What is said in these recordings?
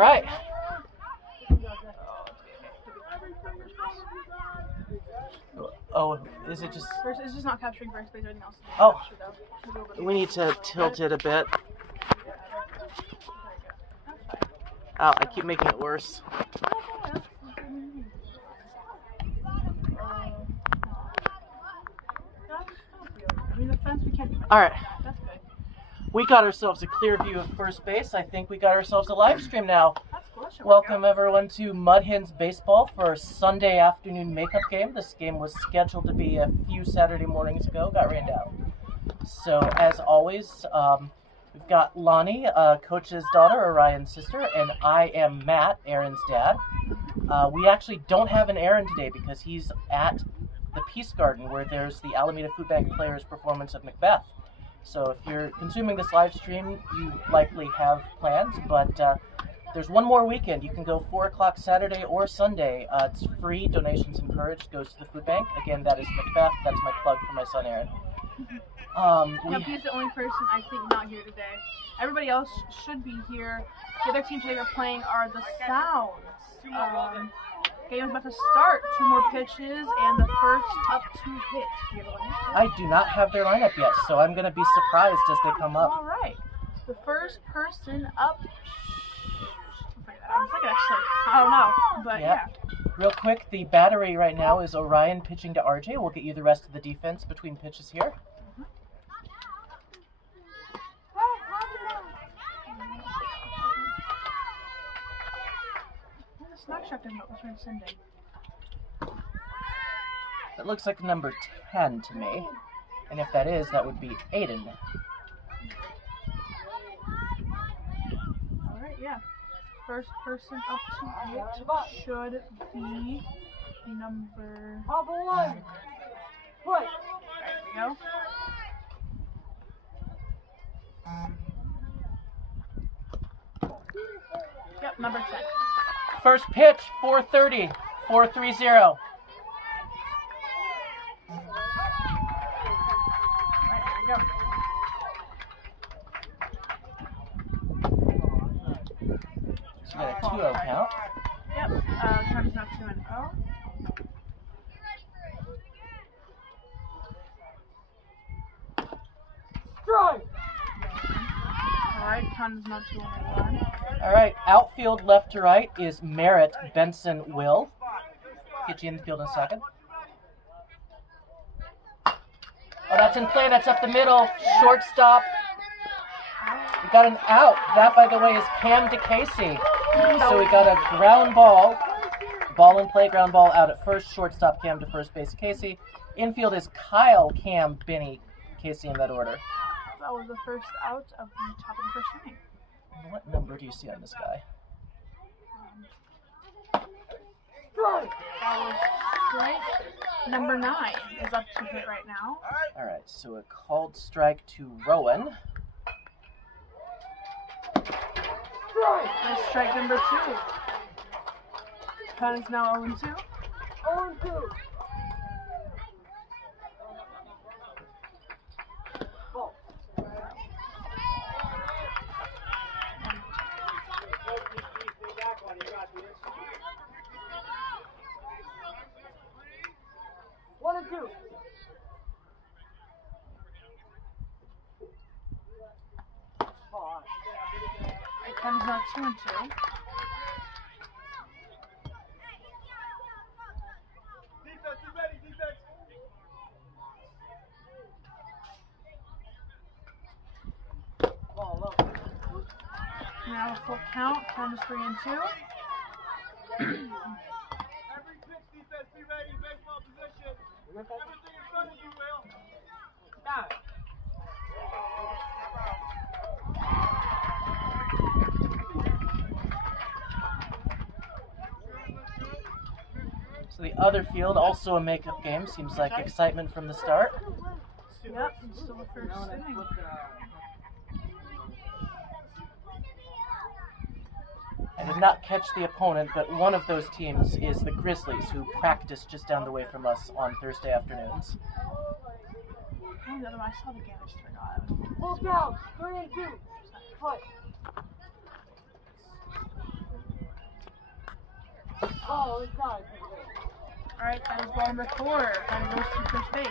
right. Oh, is it just... It's just not capturing first base or anything else. Oh, we need to tilt it a bit. Ow, I keep making it worse. Alright. We got ourselves a clear view of first base. I think we got ourselves a live stream now. Welcome everyone to MudHens Baseball for our Sunday afternoon makeup game. This game was scheduled to be a few Saturday mornings ago, got rained out. So as always, we've got Lonnie, Coach's daughter, Orion's sister, and I am Matt, Aaron's dad. We actually don't have an Aaron today because he's at the Peace Garden where there's the Alameda Food Bank Players' performance of Macbeth. So if you're consuming this live stream, you likely have plans, but there's one more weekend. You can go 4 o'clock Saturday or Sunday. It's free. Donations encouraged. Goes to the food bank. Again, that is Macbeth. That's my plug for my son, Aaron. He's the only person I think not here today. Everybody else should be here. The other teams today are playing are the Sounds. Game is about to start. 2 more pitches and the first up to hit. I do not have their lineup yet, so I'm going to be surprised as they come up. All right. The first person up. I don't know, but yeah. Real quick, the battery right now is Orion pitching to RJ. We'll get you the rest of the defense between pitches here. It looks like number 10 to me. And if that is, that would be Aiden. Alright, yeah. First person up to hit should be number... There we go. Yep, number 10. First pitch, 4:30, 4:30. So we got a 2-0 count. Yep, comes up 2-0. Strike! Alright, comes up 2-1. Alright, outfield left to right is Merritt, Benson, Will. Get you in the field in a second. Oh, that's in play. That's up the middle. Shortstop. We got an out. That, by the way, is Cam DeCasey. So we got a ground ball. Ball in play, ground ball out at first. Shortstop Cam to first base Casey. Infield is Kyle, Cam, Benny, Casey in that order. That was the first out of the top of the first inning. What number do you see on this guy? Strike! That was strike. Number 9 is up to hit right now. Alright, so a called strike to Rowan. That's strike number 2. Count is now 0-2. 0-2. It comes out 2-2. Now a full count. Count is 3-2. Every pitch, defense, be ready, baseball position. Everything in front of you, Will. Got it. So the other field, also a makeup game. Seems like excitement from the start. Yep, it's still the first inning. I did not catch the opponent, but one of those teams is the Grizzlies, who practice just down the way from us on Thursday afternoons. Oh, the other one, I saw the game, I just forgot. Full count, 3-2. Play. Alright, that was ball number 4. That goes to first base.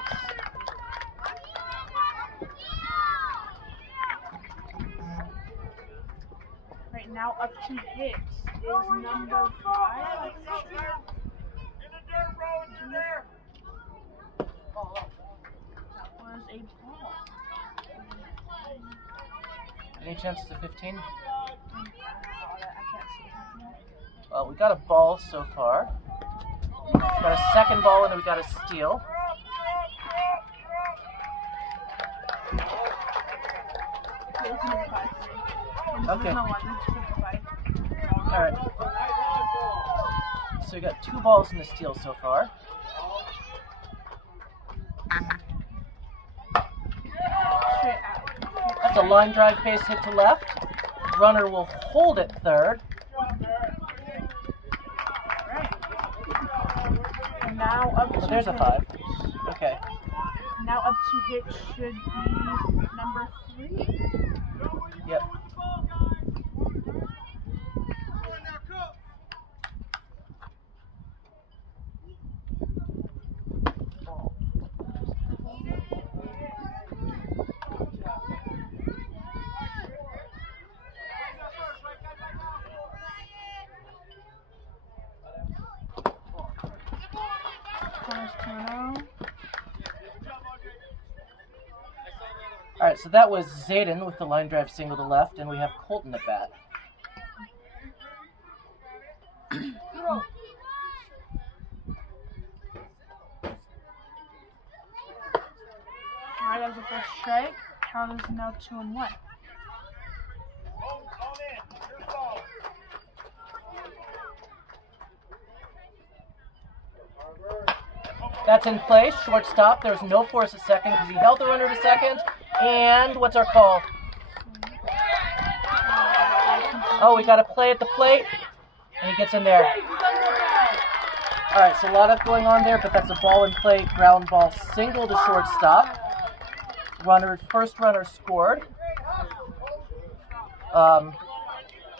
Right now, up to hits is number 5. That was a ball. Any chances of 15? I can't see. Well, we got a ball so far. We got a second ball and then we got a steal. Okay. Alright. So we got 2 balls in the steal so far. That's a line drive base hit to left. Runner will hold at third. Now up to there's a 5. Okay. Now up to hit should be number 3. Yep. Alright, so that was Zayden with the line drive single to left, and we have Colton at bat. Alright, that was the first strike. Count is now 2-1. That's in place, shortstop. There's no force at second because he held the runner to second. And what's our call? Oh, we got a play at the plate, and he gets in there. All right, so a lot of going on there, but that's a ball in play, ground ball, single to shortstop. First runner scored. And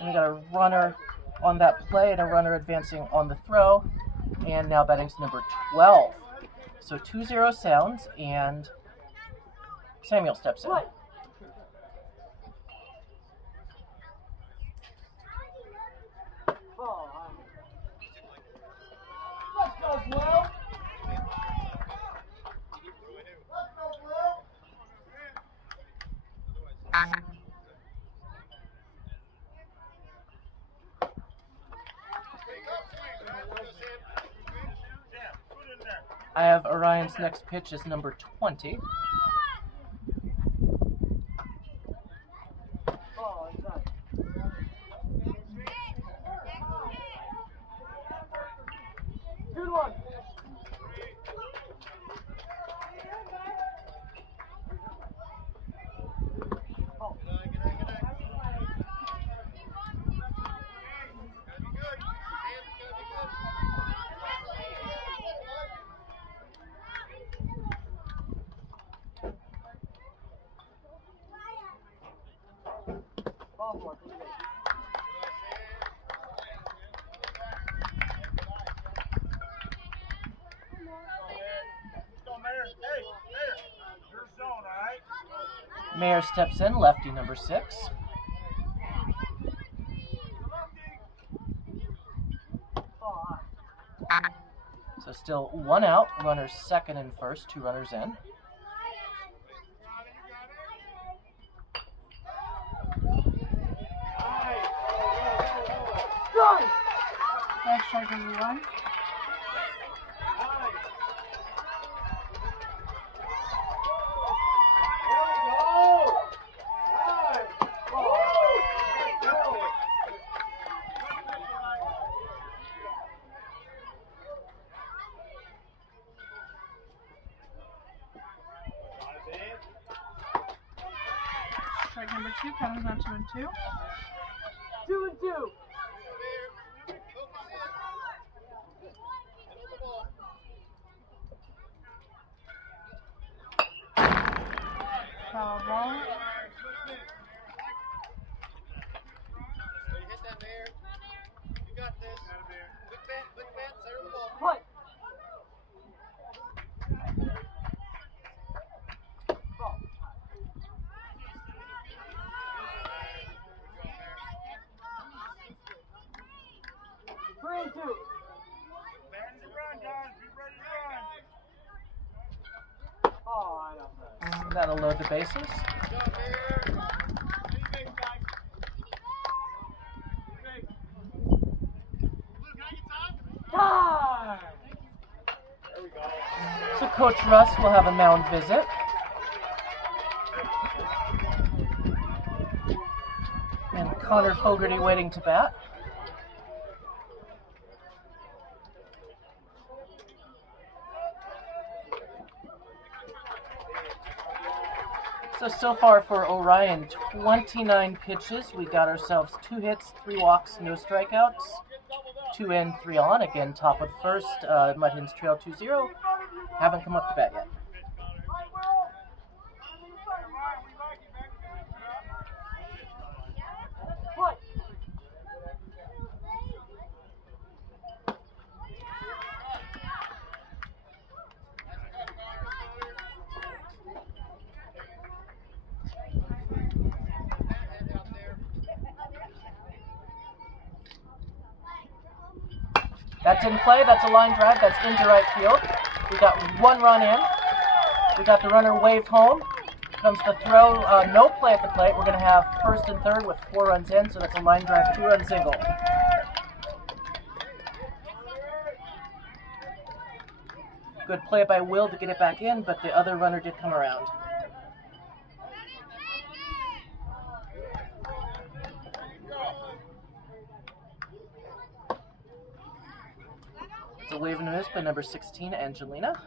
we got a runner on that play and a runner advancing on the throw. And now batting's number 12. So 2-0 sounds, and Samuel steps in. I have Orion's next pitch is number 20. Good one. Mayer steps in, lefty number 6. So still 1 out, runners second and first, 2 runners in. That's strike number 1. Strike number 2, count is now 2-2. 2-2. Foul ball. Hit that there. You got this. Quick bat, quick bat. 3-2. Ready to run, guys. Be ready to run. Oh, I know. That'll load the bases. Time! There we go. So Coach Russ will have a mound visit. And Connor Fogarty waiting to bat. So far for Orion, 29 pitches. We got ourselves 2 hits, 3 walks, no strikeouts. 2 in, 3 on. Again, top of the first. MudHens trail 2-0. Haven't come up to bat yet. That didn't play. That's a line drive. That's into right field. We got 1 run in. We got the runner waved home. Comes the throw. No play at the plate. We're going to have first and third with 4 runs in, so that's a line drive 2-run single. Good play by Will to get it back in, but the other runner did come around. It's a wave and a miss by number 16, Angelina.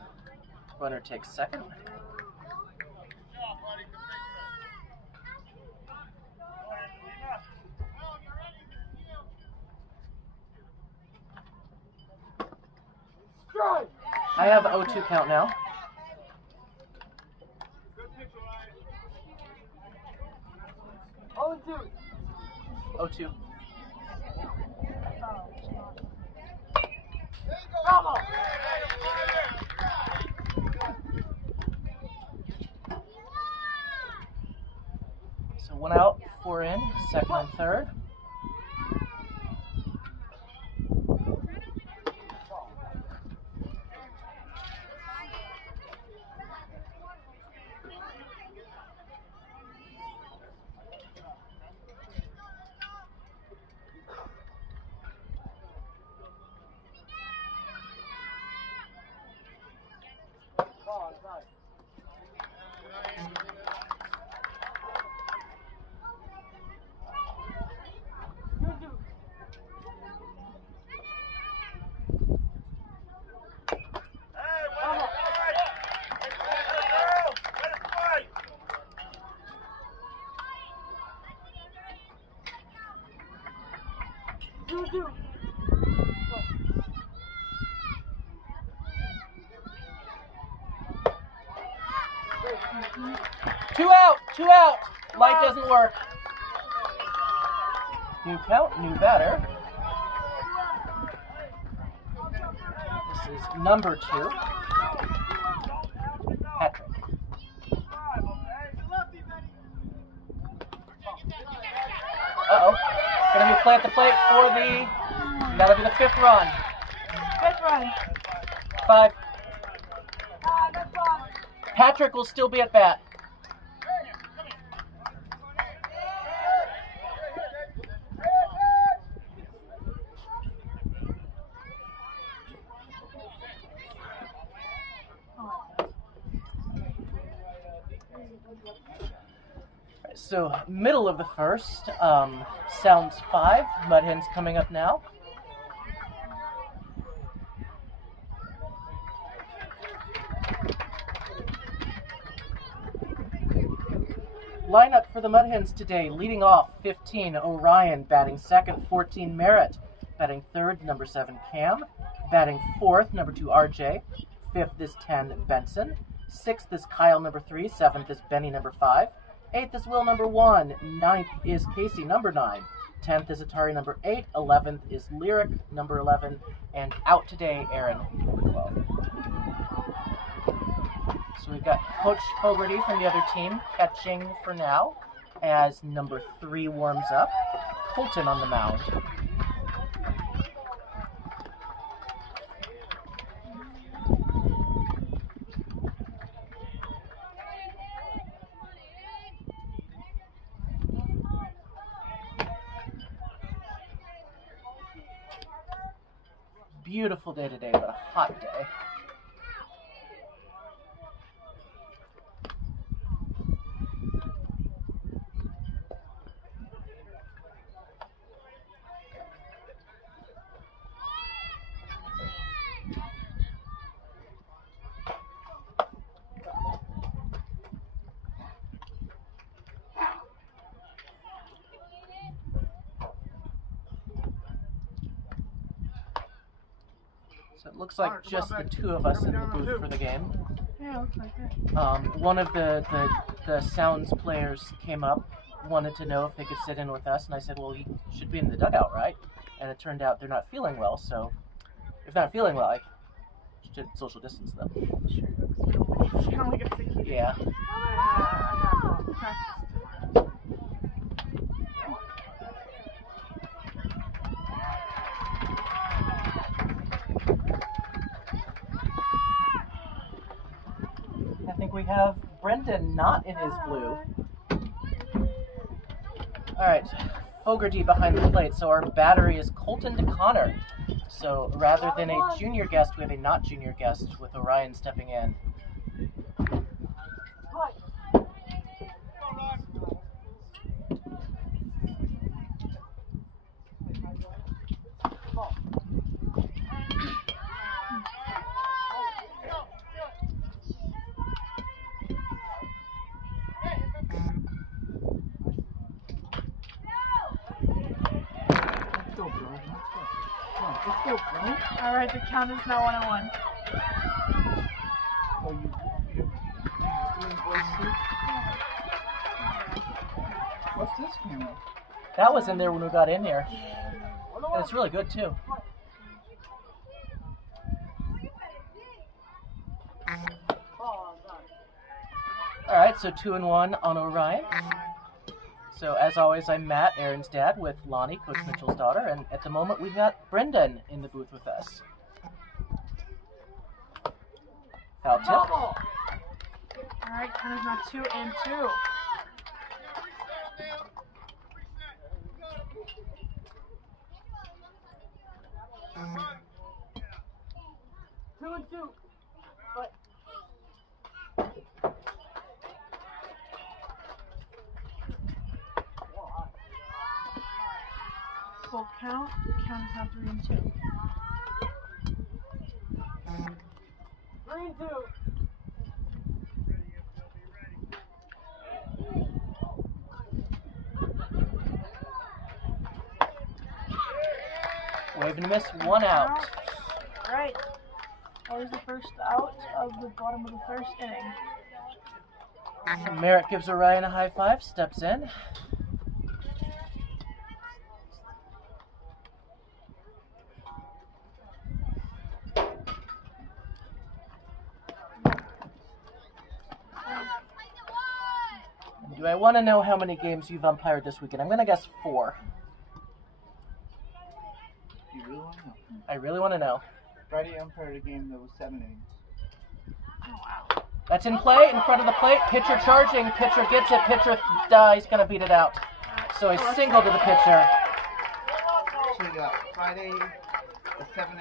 Runner takes second. I have 0-2 count now. Oh, 2. 0-2. Bravo! So 1 out, 4 in, second and third. Two out. Light doesn't work. New count, new batter. This is number 2. Patrick. Uh-oh. Gonna be a play at the plate for the... That'll be the 5th run. 5th run. 5. Patrick will still be at bat. So, middle of the first, Sounds 5, MudHens coming up now. Lineup for the MudHens today, leading off 15, Orion, batting second, 14, Merritt, batting third, number 7, Cam, batting fourth, number 2, RJ, 5th is 10, Benson, 6th is Kyle, number 3, 7th is Benny, number 5, 8th is Will, number 1, 9th is Casey, number 9, 10th is Atari, number 8, 11th is Lyric, number 11, and out today, Aaron, number 12. So we've got Coach Fogarty from the other team catching for now as number 3 warms up. Colton on the mound. beautiful day today, but a hot day. So it looks like just the two of us in the booth for the game. Yeah, looks like it. One of the sounds players came up, wanted to know if they could sit in with us, and I said, well, you should be in the dugout, right? And it turned out they're not feeling well, so if they're not feeling well, I should social distance them. Sound like a sick kid. Yeah. I have practice. I think we have Brendan not in his blue. Alright, Fogarty behind the plate, so our battery is Colton DeConnor. So rather than a junior guest, we have a not junior guest with Orion stepping in. Alright, the count is now 1-1. What's this camera? That was in there when we got in here. And it's really good too. Alright, so 2-1 on Orion. So as always, I'm Matt, Aaron's dad, with Lonnie, Coach Mitchell's daughter, and at the moment we've got Brendan in the booth with us. Foul tip. Alright, count is now 2-2. Full count. Count is now 3-2. 3-2. Wave and a miss, 1 out. Alright. Always the first out of the bottom of the first inning. Merritt gives Orion a high five, steps in. Do I want to know how many games you've umpired this weekend? I'm going to guess 4. You really want to know? I really want to know. Friday umpired a game that was 7 innings. Oh, wow. That's in play, in front of the plate. Pitcher charging. Pitcher gets it. Pitcher, he's going to beat it out. So a single to the pitcher. So you got Friday, the 7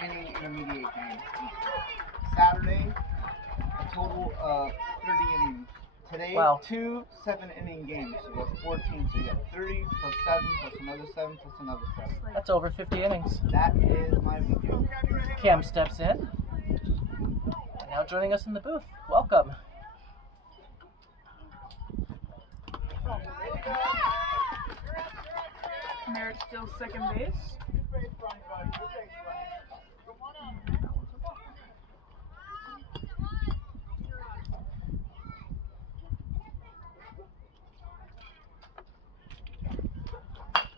inning intermediate game. Saturday, a total of 30 innings. Today, Wow. 2 7-inning games. So that's 14. So you got 30 plus 7 plus another 7 plus another 7. That's over 50 innings. That is my weekend. Cam steps in. And now joining us in the booth. Welcome. Merritt still second base.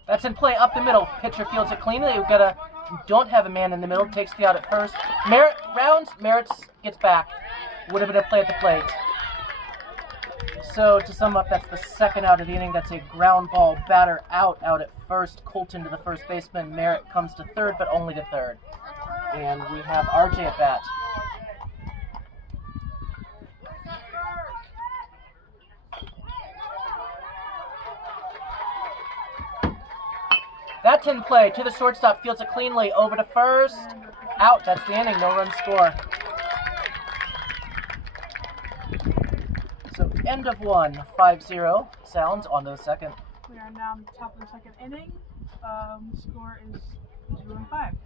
That's in play up the middle. Pitcher fields it cleanly. Don't have a man in the middle. Takes the out at first. Merritt rounds. Merritt gets back. Would have been a play at the plate. So to sum up, that's the second out of the inning. That's a ground ball. Batter out at first. Colton to the first baseman. Merritt comes to third, but only to third. And we have RJ at bat. That's in play. To the shortstop, fields it cleanly. Over to first. Out. That's the inning. No run score. So end of one. 5-0. Sounds on to the second. We are now in the top of the second inning. Score is 0-5.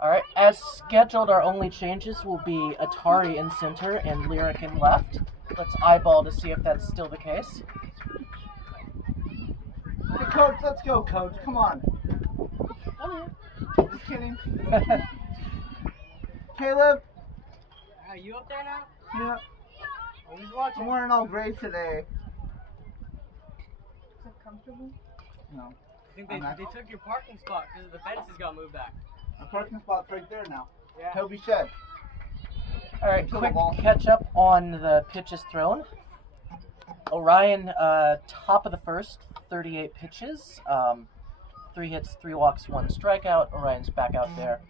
All right, as scheduled, our only changes will be Atari in center and Lyric in left. Let's eyeball to see if that's still the case. Hey, Coach, let's go, Coach. Come on. Just kidding. Caleb? Are you up there now? Yeah. Always watching. I'm wearing all gray today. Is it comfortable? No. I think they took your parking spot because the fences got moved back. My parking spot's right there now. Yeah. Toby shed. All right, quick catch up on the pitches thrown. Orion, top of the first, 38 pitches. 3 hits, 3 walks, 1 strikeout. Orion's back out there.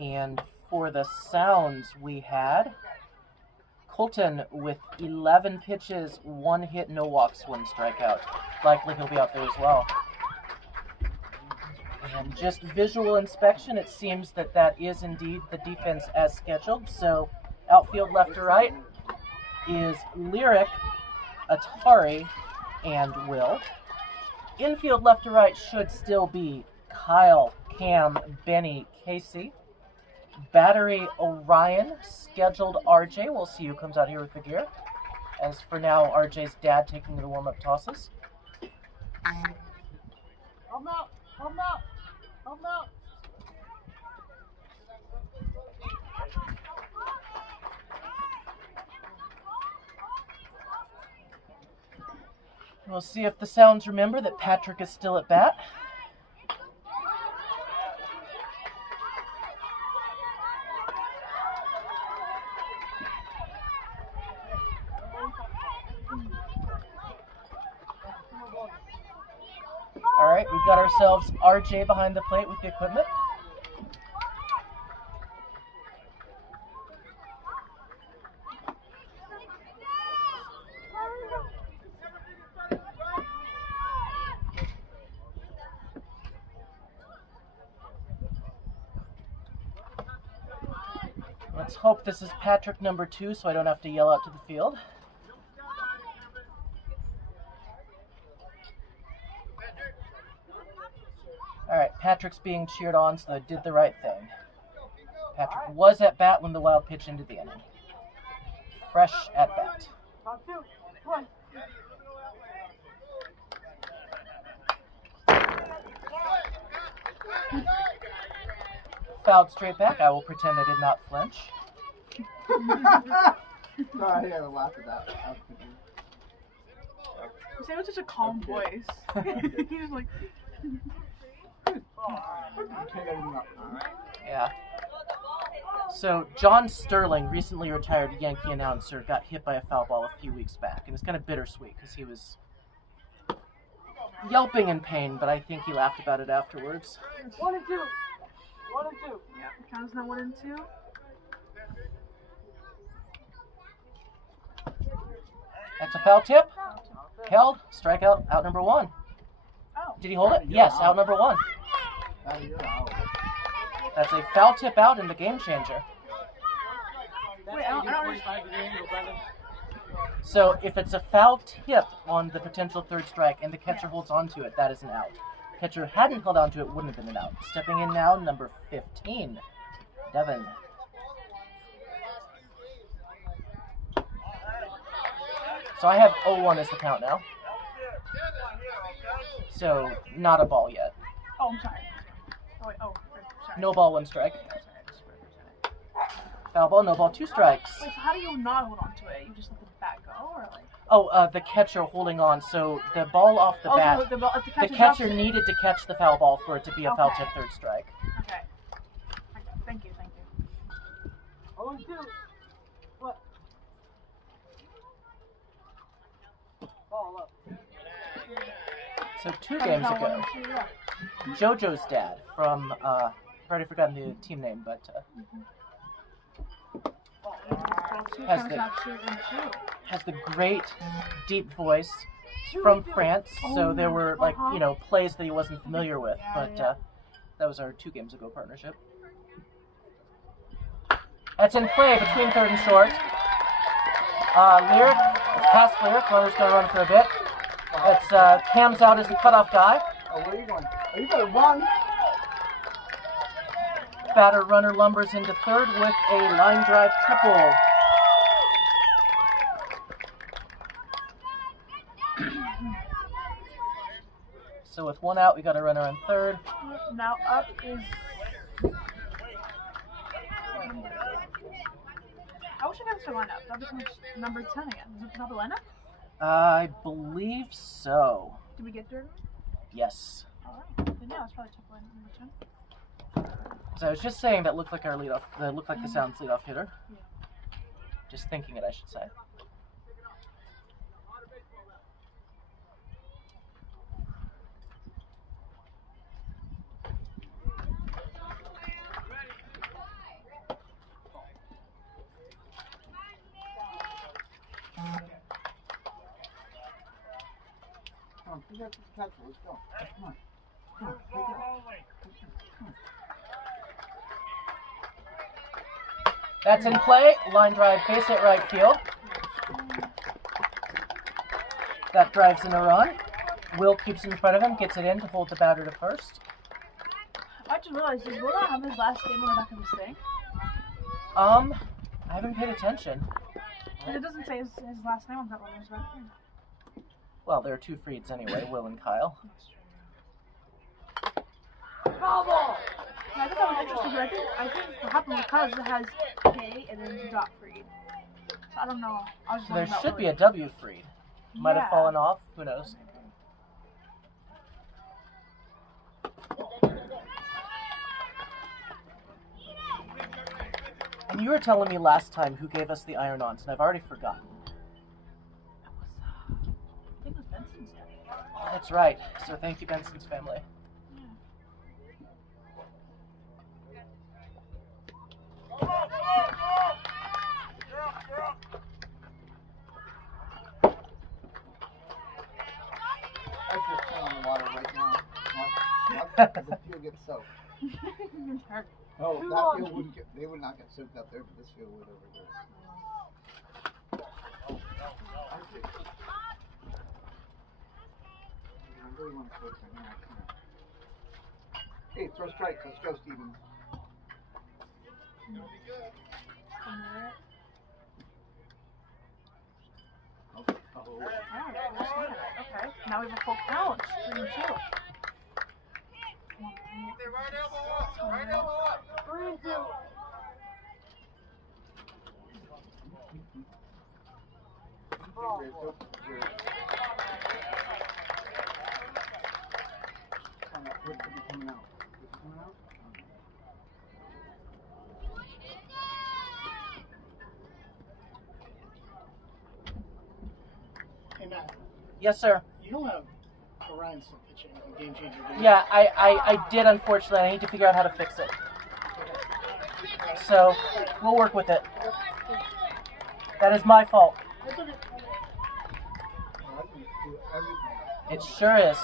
And for the Sounds, we had Colton with 11 pitches, 1 hit, no walks, 1 strikeout. Likely he'll be out there as well. And just visual inspection, it seems that that is indeed the defense as scheduled. So outfield left to right is Lyric, Atari, and Will. Infield left to right should still be Kyle, Cam, Benny, Casey. Battery, Orion. Scheduled, RJ. We'll see who comes out here with the gear. As for now, RJ's dad taking the warm-up tosses. Come out! Come out! Come out! We'll see if the Sounds remember that Patrick is still at bat. All right, we've got ourselves RJ behind the plate with the equipment. Let's hope this is Patrick number 2 so I don't have to yell out to the field. Alright, Patrick's being cheered on, so I did the right thing. Patrick was at bat when the wild pitch into the inning. Fresh at bat. Fouled straight back. I will pretend I did not flinch. Sorry, I had to laugh at that. You say it with such a calm voice. He was like... Yeah. So, John Sterling, recently retired Yankee announcer, got hit by a foul ball a few weeks back. And it's kind of bittersweet because he was yelping in pain, but I think he laughed about it afterwards. 1 and 2. 1 and 2. Yeah, the count is now 1 and 2. That's a foul tip. Held. Strikeout. Out number 1. Oh. Did he hold it? Yes, out number 1. That's a foul tip out in the game changer. Wait, I don't understand. So if it's a foul tip on the potential third strike and the catcher holds onto it, that is an out. Catcher hadn't held onto it, wouldn't have been an out. Stepping in now, number 15, Devin. So I have 0-1 as the count now. So not a ball yet. Oh, I'm sorry. Oh, wait, sorry. No ball, 1 strike. Sorry, I just forgot. Foul ball, no ball, 2 strikes. Wait, so how do you not hold on to it? You just let the bat go, or like? Oh, the catcher holding on. So the ball off the bat. So The catcher needed to catch the foul ball for it to be a foul tip third strike. Okay. Thank you. 0 and 2. What? Ball up. So 2 games ago, JoJo's dad from, I've already forgotten the team name, but has the great deep voice from France, so there were like plays that he wasn't familiar with, but that was our 2 games ago partnership. That's in play between third and short. Lyric, it's past Lyric. Runner's gonna run for a bit. That's Cam's out as the cutoff guy. Oh, where are you going? Oh, you better run. Batter runner lumbers into third with a line drive triple. So with 1 out, we got a runner on third. Now up is. I wish I got the lineup. That was number 10 again. Is it the top of the lineup? I believe so. Did we get through? Yes. Alright. Then yeah, it's probably top of lineup number 10. So I was just saying that looked like our leadoff. That looked like the Sound's leadoff hitter. Yeah. Just thinking it, I should say. You got this catch. Let's go. Come on. Come on. Take it. Come on. That's in play. Line drive, base hit right field. That drives in a run. Will keeps in front of him, gets it in to hold the batter to first. I just realized, does Will not have his last name on the back of his thing? I haven't paid attention. But it doesn't say his last name on that one. Well, there are 2 Freeds anyway, Will and Kyle. I think that was interesting, but I think what happened with Kyle is it has K and then dot Freed. So I don't know. I was just There wondering should about be a W Freed. Might have Yeah. fallen off. Who knows? And you were telling me last time who gave us the iron-ons, and I've already forgotten. I think it was Benson's dad. Oh, that's right. So thank you, Benson's family. I just turn on the water right now. Watch the field gets soaked. Oh, that field wouldn't get. They would not get soaked up there, but this field would over there. I really want to switch right now. Hey, throw strike. Let's go, Steven. Okay. Oh. Okay, now we have a full count. 3-2. Right elbow up. Right elbow up. 3-2. Coming out. Hey Matt, Yes, sir. you don't have Orion still pitching a game changer, do you? Yeah, I did, unfortunately. I need to figure out how to fix it. So, we'll work with it. That is my fault. That's okay. It sure is.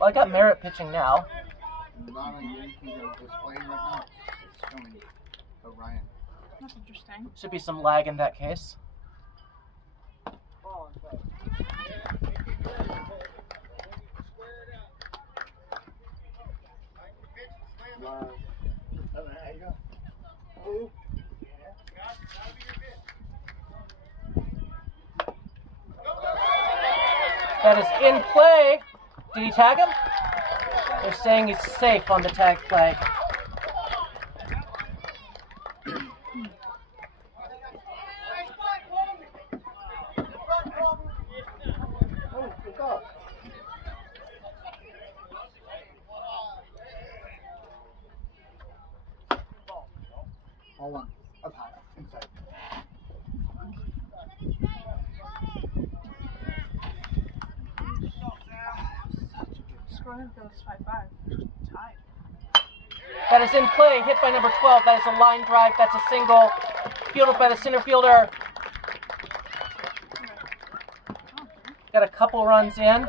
Well, I got Merritt pitching now. Not on Yankee display right now. It's showing Orion. That's interesting. Should be some lag in that case. There you go. Oh. That is in play. Did he tag him? They're saying he's safe on the tag play. All one. Up high. Inside. Scoring goes 5-5. Tied. That is in play, hit by number 12. That is a line drive. That's a single. Fielded by the center fielder. Got a couple runs in.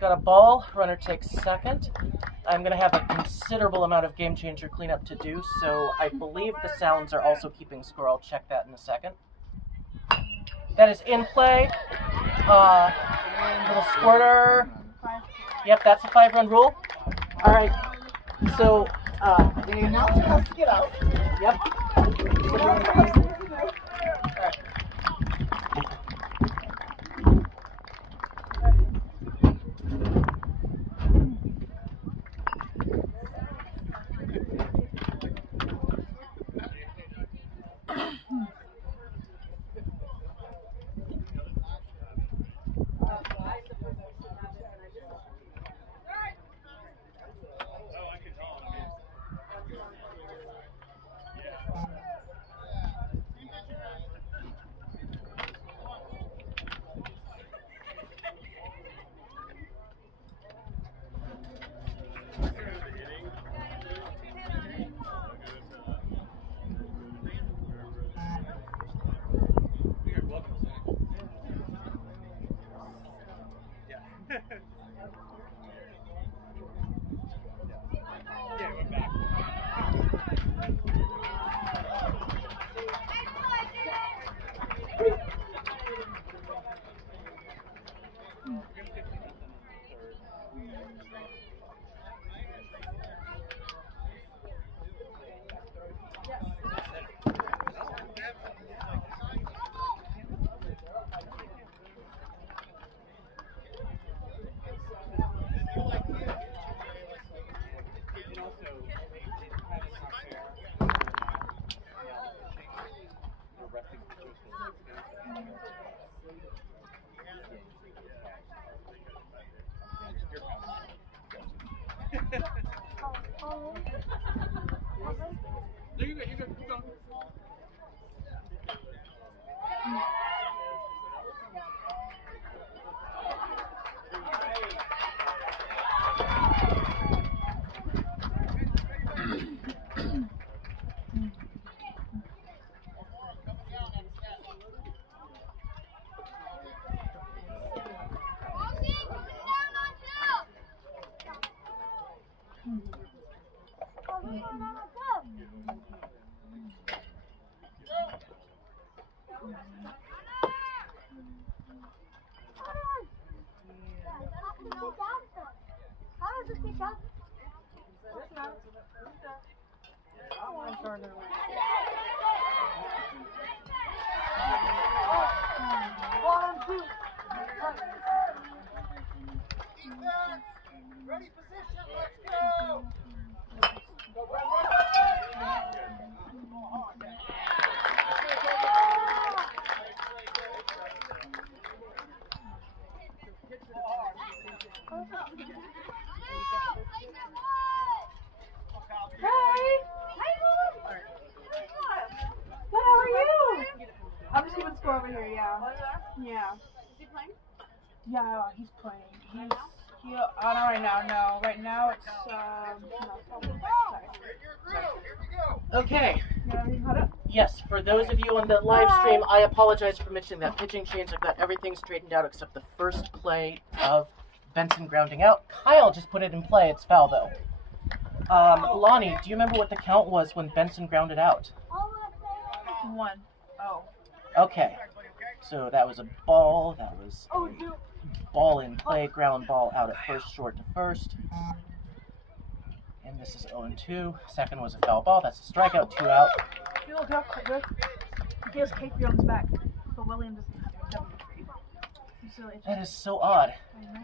Got a ball, runner takes second. I'm going to have a considerable amount of game changer cleanup to do, so I believe the sounds are also keeping score. I'll check that in a second. That is in play. Little squirter. Yep, that's a 5-run rule. All right, so The announcer has to get out. yep. Ready, position, let's go! How are you? I'm just keeping score over here, yeah. Yeah. Is he playing? Yeah, he's playing. Not right now, no. Right now it's, Okay. no. Yes, for those of you on the live stream, I apologize for mentioning that pitching change. I've got everything straightened out except the first play of Benson grounding out. Kyle just put it in play. It's foul, though. Lonnie, do you remember what the count was when Benson grounded out? 1. Oh. Okay. So that was a ball. That was a ball in play, ground ball out at first, short to first. And this is 0-2. Second was a foul ball. That's a strikeout, 2 out. You look how quick. He has K3 on his back, but William doesn't have a W3. He's silly. That is so odd. I know.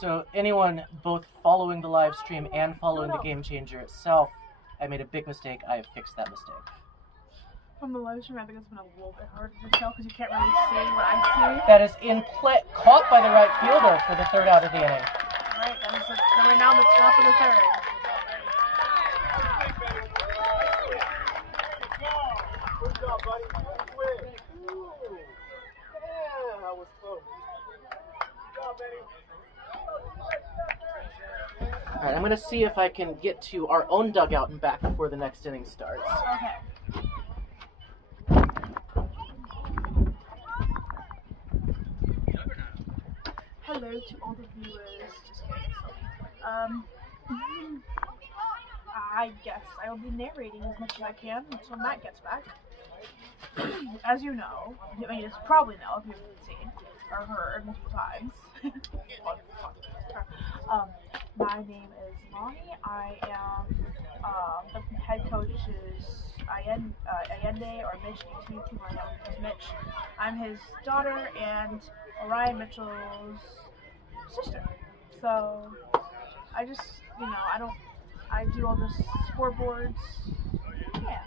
So anyone both following the live stream and following the Game Changer itself, I made a big mistake. I have fixed that mistake. From the live stream, I think it's been a little bit harder to tell because you can't really see what I see. That is in play, caught by the right fielder for the third out of the inning. Right, that is we're now the top of the third. Good job, buddy. Yeah, that was close. Good job, Benny. All right, I'm going to see if I can get to our own dugout and back before the next inning starts. Okay. Hello to all the viewers. Just kidding. I guess I will be narrating as much as I can until Matt gets back. As you know, I mean, you probably know if you've seen or heard multiple times. My name is Lonnie. I am the head coach's Allende or Mitch. People I know as Mitch. I'm his daughter and Orion Mitchell's sister. So I just, I do all the scoreboards. Yeah.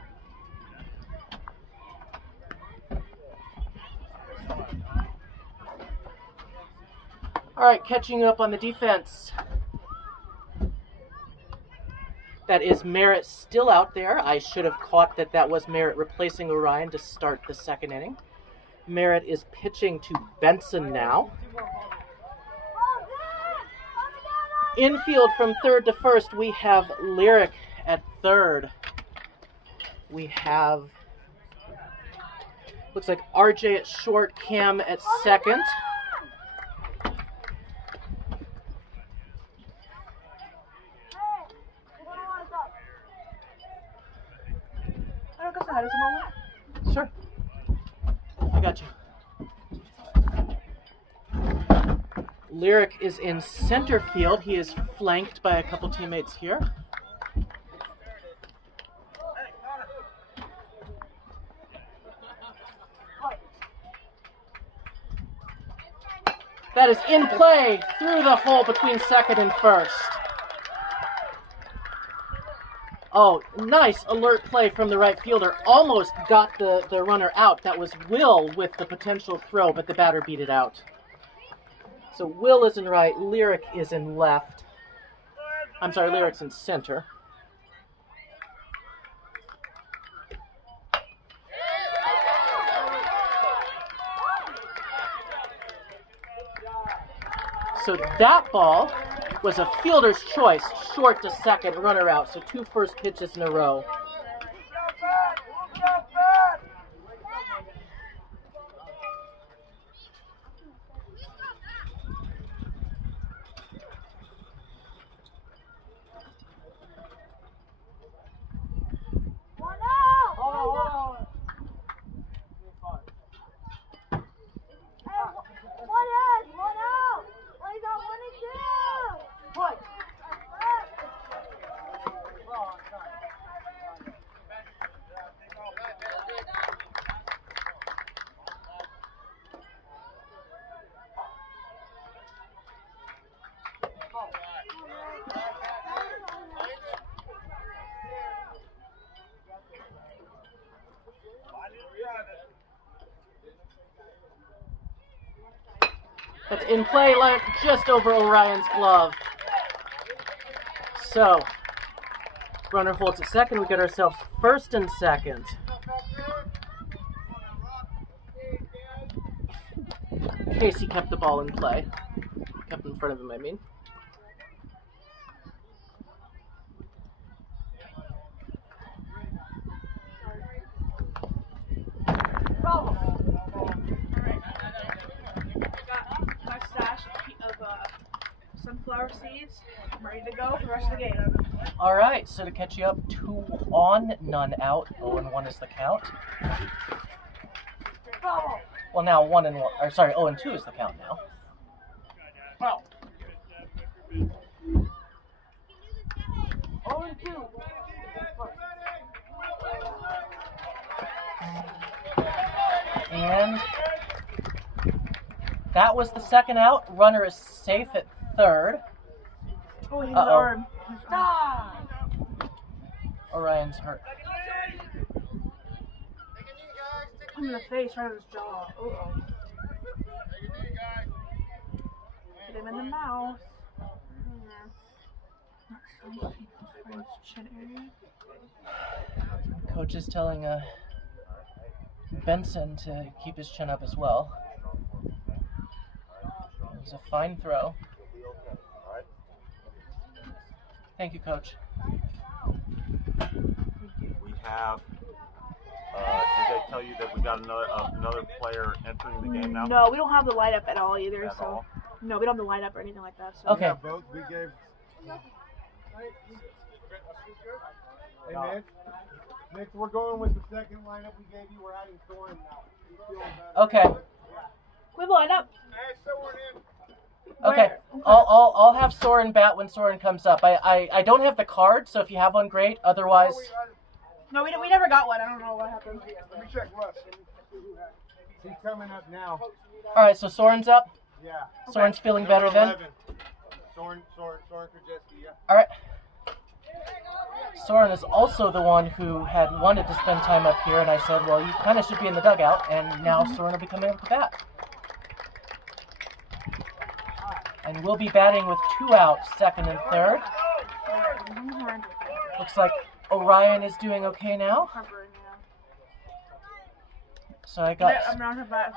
All right, catching up on the defense. That is Merritt still out there. I should have caught that was Merritt replacing Orion to start the second inning. Merritt is pitching to Benson now. Infield from third to first, we have Lyric at third. We have, looks like RJ at short, Cam at second. Sure. I got you. Lyric is in center field. He is flanked by a couple teammates here. That is in play through the hole between second and first. Oh, nice alert play from the right fielder. Almost got the runner out. That was Will with the potential throw, but the batter beat it out. So Will is in right, Lyric is in left. I'm sorry, Lyric's in center. So that ball was a fielder's choice, short to second, runner out. So 2 first pitches in a row. That's in play, like just over Orion's glove. So, runner holds at second. We get ourselves first and second. Casey kept the ball in play. Kept in front of him, I mean. Sunflower seeds. I'm ready to go for the rest of the game. All right, so to catch you up, 2 on, none out. 0-1 is the count. Well, now 1-1, or sorry, 0-2 is the count now. Wow. 0-2. And that was the second out. Runner is safe at third. Oh, his Uh-oh. arm. Orion's hurt. In the face, right on his jaw. Uh-oh. Hit him in the mouth. Chin area. Coach is telling Benson to keep his chin up as well. It was a fine throw. Thank you, Coach. We have. Did they tell you that we got another player entering the game now? No, we don't have the light up at all either. At so all? no, we don't have the light up or anything like that. So. Okay. Yeah, both we gave. Hey, Mitch, we're going with the second lineup we gave you. We're adding Thorin now. Okay. We line up. Okay. I'll have Soren bat when Soren comes up. I don't have the card, so if you have one, great. Otherwise. No, we never got one. I don't know what happened. Let me check Russ. He's coming up now. All right. So Soren's up. Yeah. Soren's feeling better then. Soren Krajewski, yeah. All right. Soren is also the one who had wanted to spend time up here, and I said, well, you kind of should be in the dugout, and now Soren will be coming up to bat. And we'll be batting with 2 outs, second and third. Looks like Orion is doing okay now. So I got... I'm not about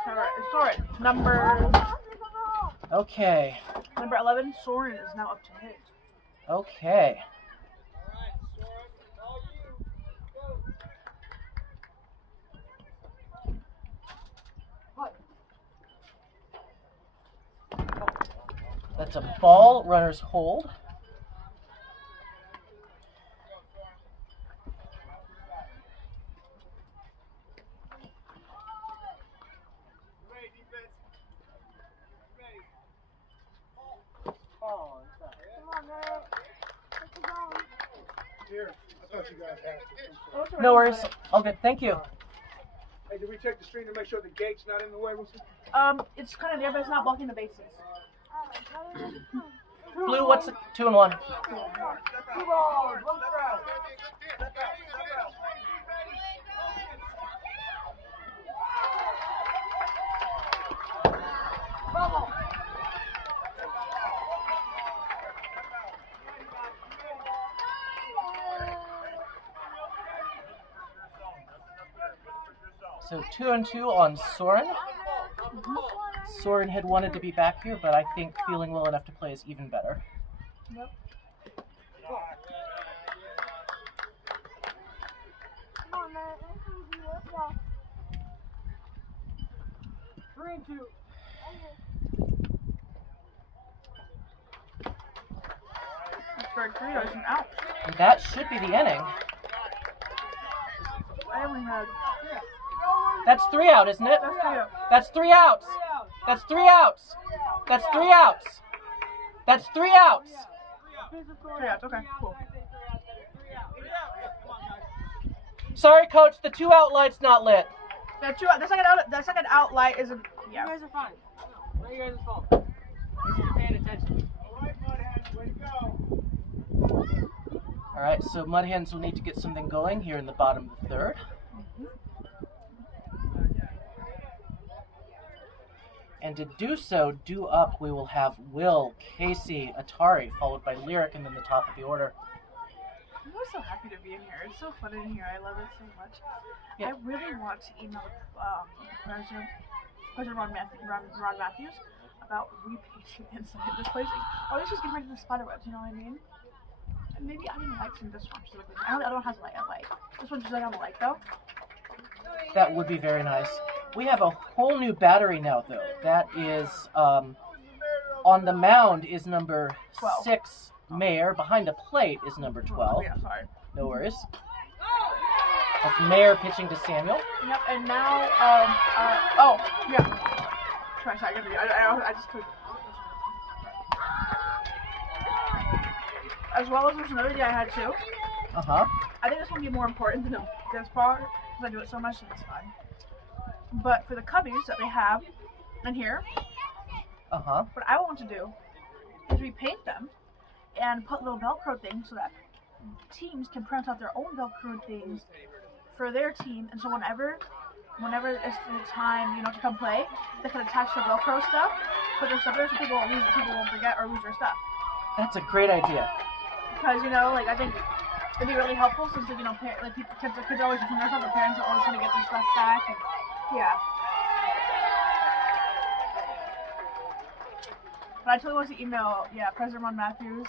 Soren. Number... Okay. Number 11, Soren is now up to hit. Okay. That's a ball. Runners hold. Here, I thought you guys had it. No worries. All good. Thank you. Hey, did we check the screen to make sure the gate's not in the way? It's kind of there, but it's not blocking the bases. Blue, what's it? 2 and 1. So 2 and 2 on Soren. Soren had wanted to be back here, but I think feeling well enough to play is even better. Yep. 3 and 2. For 3, there's an out. That should be the inning. I only had... That's 3 out, isn't it? That's 3 out. That's 3 outs. That's 3 outs. That's 3 outs. That's 3 outs. 3 outs, okay, cool. Sorry, Coach, the 2 out light's not lit. The second out light is a... Yeah. You guys are fine. Not you guys' fault. You're paying attention. All right, so MudHens will need to get something going here in the bottom of the third. And to do so, due up, we will have Will, Casey, Atari, followed by Lyric, and then the top of the order. I'm always so happy to be in here. It's so fun in here. I love it so much. Yeah. I really want to email President Ron Matthews about repacing inside this place. Or let's just get rid of the spider webs, you know what I mean? And maybe I didn't like some this one. I don't have light. I like. This one's just like on the light, though. That would be very nice. We have a whole new battery now, though. That is, on the mound is number 12. 6, Mayor. Behind the plate is number 12. Yeah, sorry. No worries. That's Mayor pitching to Samuel. Yep, and now, yeah. Sorry, I just took... As well as there's another day I had too. Uh-huh. I think this one would be more important than this part, because I do it so much and it's fun. But for the cubbies that they have in here, Uh-huh. what I want to do is repaint them and put little Velcro things so that teams can print out their own Velcro things for their team, and so whenever it's the time, to come play, they can attach the Velcro stuff, put their stuff there so people won't forget or lose their stuff. That's a great idea. Because, I think it'd be really helpful since, kids are always losing their stuff, the parents are always trying to get their stuff back, and, yeah. But I totally want to email, President Ron Matthews,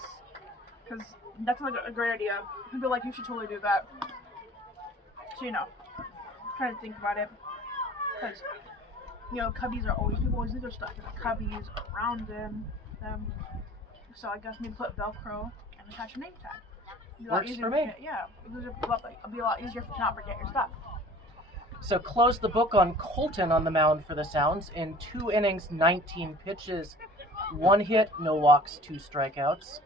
because that's like a great idea. I feel like you should totally do that. So, try to think about it. Because, cubbies are always, people always leave their stuff in the cubbies around them. So I guess maybe put Velcro and attach a name tag. Works for me. It'll be a lot easier to not forget your stuff. So close the book on Colton on the mound for the Sounds. In 2 innings, 19 pitches, 1 hit, no walks, 2 strikeouts.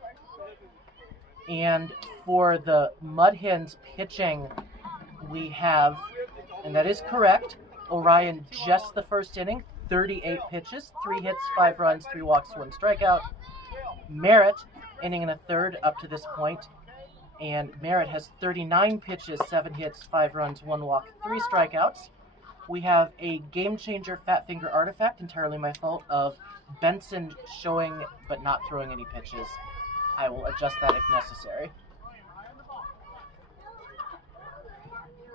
And for the MudHens pitching, we have, and that is correct, Orion just the first inning, 38 pitches, 3 hits, 5 runs, 3 walks, 1 strikeout. Merritt, inning and a third up to this point, and Merritt has 39 pitches, 7 hits, 5 runs, 1 walk, 3 strikeouts. We have a game changer fat finger artifact, entirely my fault, of Benson showing but not throwing any pitches. I will adjust that if necessary.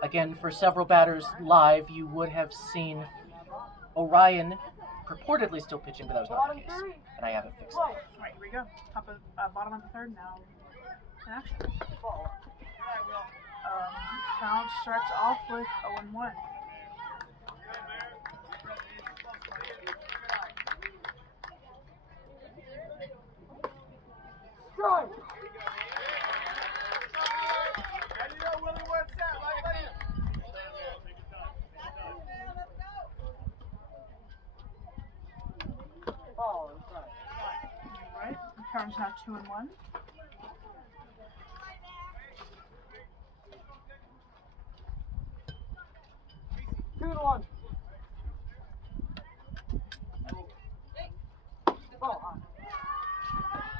Again, for several batters live, you would have seen Orion purportedly still pitching, but that was not the case. And I haven't fixed it. Alright, here we go. Bottom of the third now. In action. Count starts off with 0-1. Strike! Alright, count's now 2-1.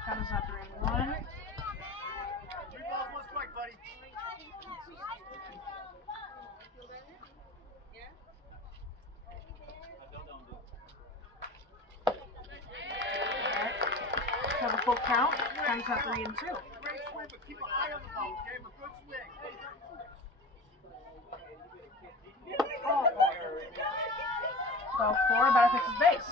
Count is now 3-1. Have a full count. Count's now 3-2. Ball 4, batter fixes base.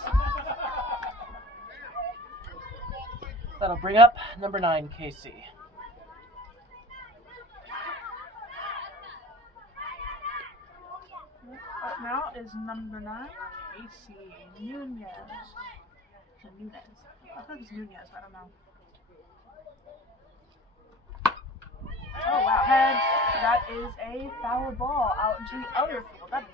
That'll bring up number 9, Casey. Up now is number 9, Casey Nunez. I thought it was Nunez, I don't know. Oh wow, heads. That is a foul ball out into the other field. That is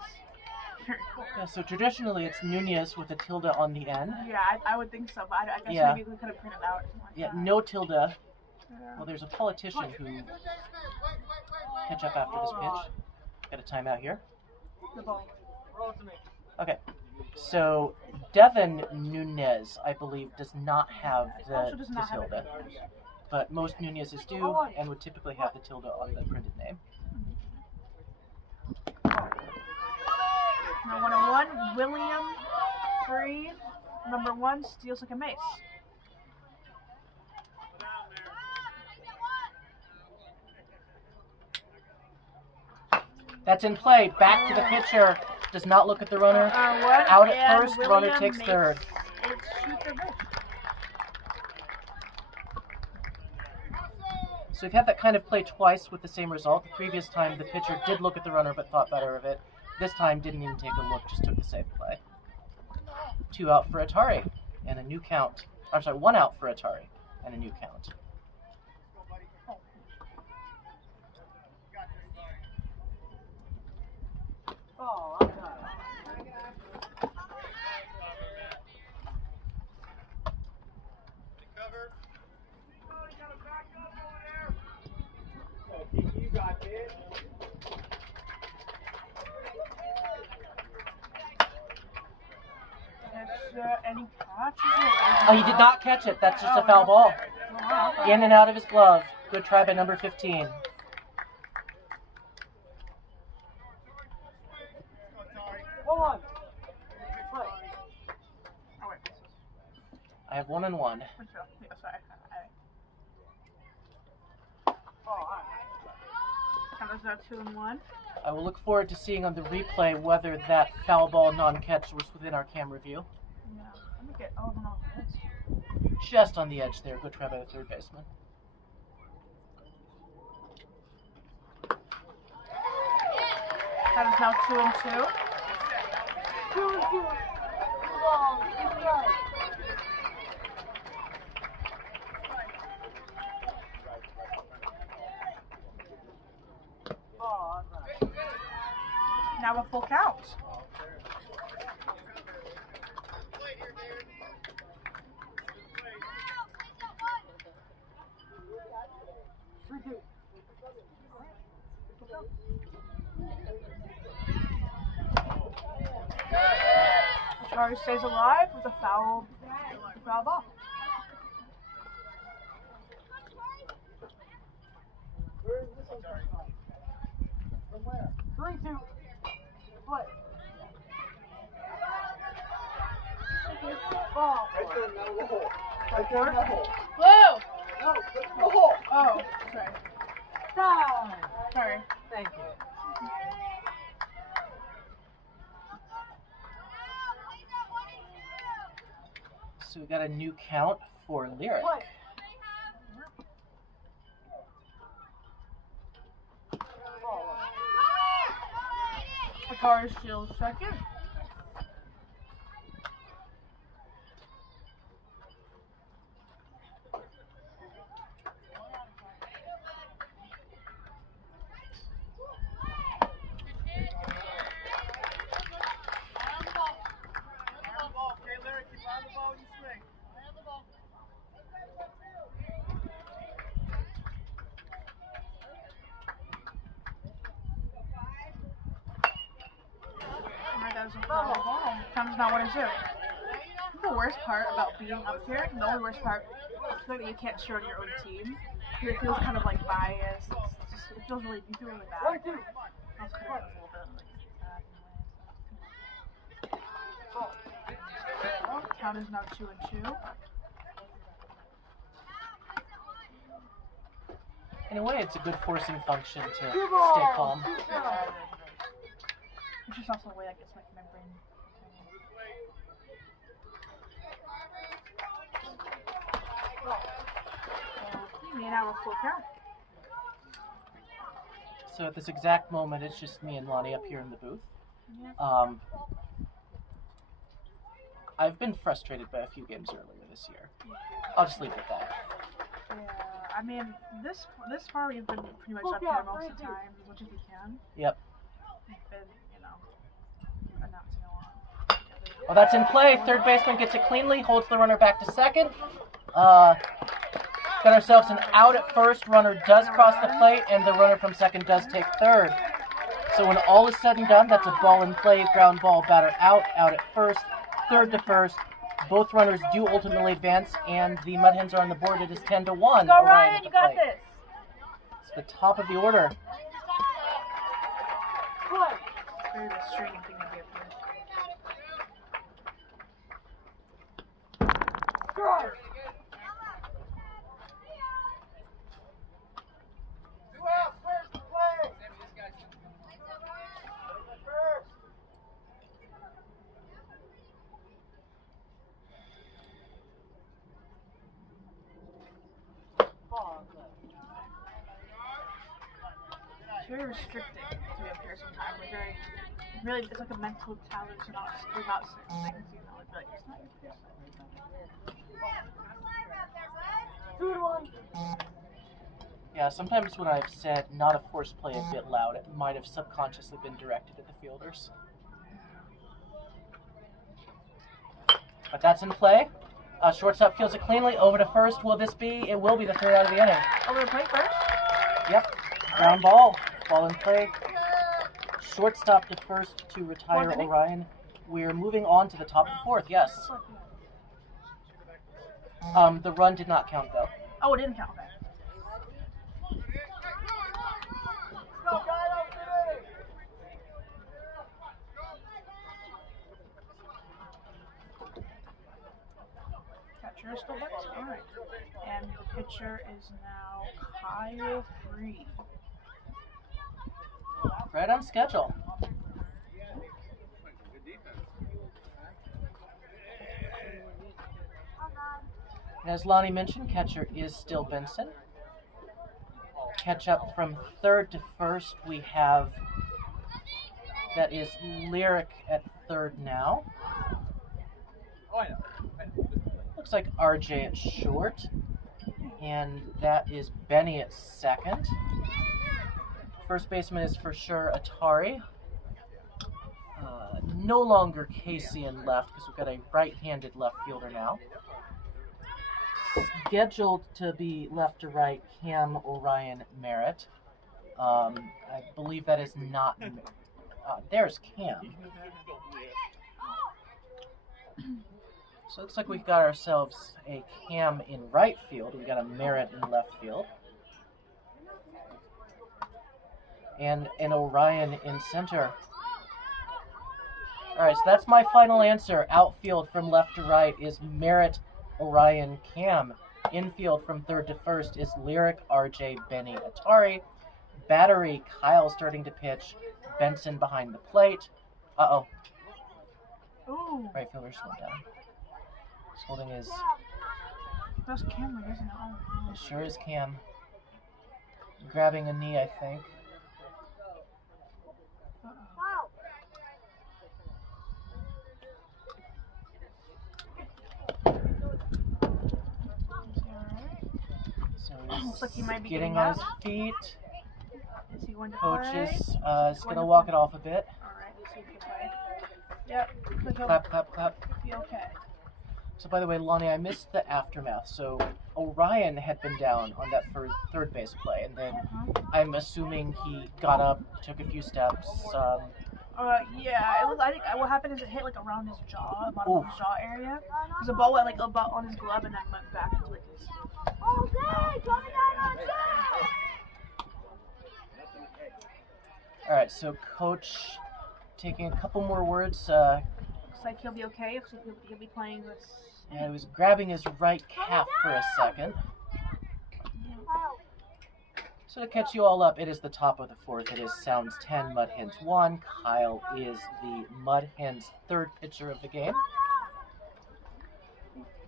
very cool. Yeah, so traditionally it's Nunez with a tilde on the end. Yeah, I would think so, but I guess maybe we could have printed out or something like that. No tilde. Yeah. Well, there's a politician who catch up after this pitch. Got a timeout here. The ball. Roll it to me. Okay. So Devin Nunez, I believe, does not have Also does not have tilde. it. But most Nunez's do, and would typically have the tilde on the printed name. Now 1-1, William Free, number 1, steals like a mace. That's in play. Back to the pitcher. Does not look at the runner. Out at first. Runner takes third. So we've had that kind of play twice with the same result. The previous time, the pitcher did look at the runner but thought better of it. This time, didn't even take a look, just took the safe play. 2 out for Atari, and a new count. I'm sorry, 1 out for Atari, and a new count. Oh, You got it. That's And he catches it. Oh, he did not catch it. That's just a foul ball. Wow. In and out of his glove. Good try by number 15. Hold on. Oh, wait. I have 1-1. Yeah, sorry. Counters out 2-1. I will look forward to seeing on the replay whether that foul ball non-catch was within our camera view. Yeah. Let me get. Oh, no. It is. Just on the edge there. Good try by the third baseman. That is now 2-2. Now a full count. Charlie stays alive with a foul ball. From where? 3-2. Play. Ball. Right there in the middle of the hole. Right there in the hole. Blue! No, that's in the hole. Oh, sorry. Time. Sorry. Thank you. So we got a new count for Lyric. Play. Hikari steals second. Time's not what I do. The worst part about being up here, the only worst part, is that you can't cheer on your own team. It feels kind of like biased. It's just, it feels really, you feel really bad. I was kind of a little bit like well, count is now 2-2. In a way, it's a good forcing function to stay calm. It's just also a way that gets my brain. Me and I will full count. So at this exact moment, it's just me and Lonnie up here in the booth. I've been frustrated by a few games earlier this year. I'll just leave it at that. Yeah, I mean, this far we've been pretty much up here most of the time, as much as we can. Yep. We've been, announcing a lot. Well, that's in play. Third baseman gets it cleanly, holds the runner back to second. Got ourselves an out at first. Runner does cross the plate, and the runner from second does take third. So when all is said and done, that's a ball in play, ground ball, batter out at first, third to first. Both runners do ultimately advance, and the MudHens are on the board. It is 10-1. Go Ryan, you got this. It's the top of the order. Very restraining thing to do. Drive. Very restricting to be up here sometimes. We're very, really, it's like a mental challenge to not scream out certain things, you know. It's like, it's not your place. 2-1. Yeah, sometimes when I've said not a force play a bit loud, it might have subconsciously been directed at the fielders. But that's in play. Shortstop fields it cleanly. Over to first. Will this be? It will be the third out of the inning. Over the plate first? Yep. Ground ball. Ball in play. Shortstop to first to retire Orion. We're moving on to the top of the fourth, yes. The run did not count, though. Oh, it didn't count. Okay. Catcher still hits? Alright. And your pitcher is now Kyle Free. Right on schedule. As Lonnie mentioned, catcher is still Benson. Catch up from third to first, we have, that is Lyric at third now. Looks like RJ at short. And that is Benny at second. First baseman is for sure Atari. No longer Casey in left because we've got a right-handed left fielder now. Scheduled to be left to right, Cam, Orion, Merritt. I believe that is not. There's Cam. So it looks like we've got ourselves a Cam in right field. We've got a Merritt in left field. And an Orion in center. Alright, so that's my final answer. Outfield from left to right is Merritt, Orion, Cam. Infield from third to first is Lyric, RJ, Benny, Atari. Battery, Kyle starting to pitch. Benson behind the plate. Uh-oh. Ooh. Right fielder slowed down. He's holding his... That's Cameron, isn't it? Oh. It sure is Cam. Grabbing a knee, I think. So Looks like he might be getting getting on up. his feet. Is he going to Coach play? is going to walk it off a bit. Alright, let's see if he can play. Yep. Clap, clap, clap. Be okay. So by the way, Lonnie, I missed the aftermath. So Orion had been down on that third base play, and then I'm assuming he got up, took a few steps. Yeah, I think what happened is it hit like around his jaw, bottom of his jaw area. Because the ball went like about on his glove and then went back into like his. All right, so Coach taking a couple more words. Looks like he'll be okay. Looks like he'll be playing this. Yeah, he was grabbing his right calf for a second. So to catch you all up, it is the top of the fourth. It is Sounds 10, MudHens 1. Kyle is the MudHens third pitcher of the game.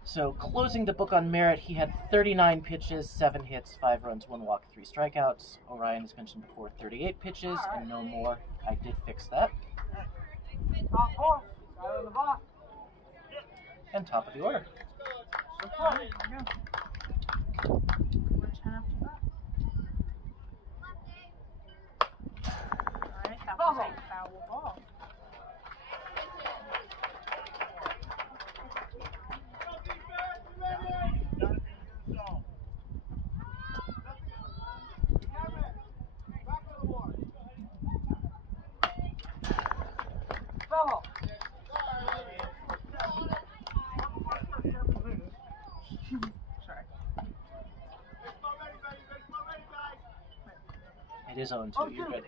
So closing the book on Merritt, he had 39 pitches, 7 hits, 5 runs, 1 walk, 3 strikeouts. Orion, as mentioned before, 38 pitches and no more. I did fix that. And top of the order. That was a foul ball. Sorry. It is 0-2. You're good.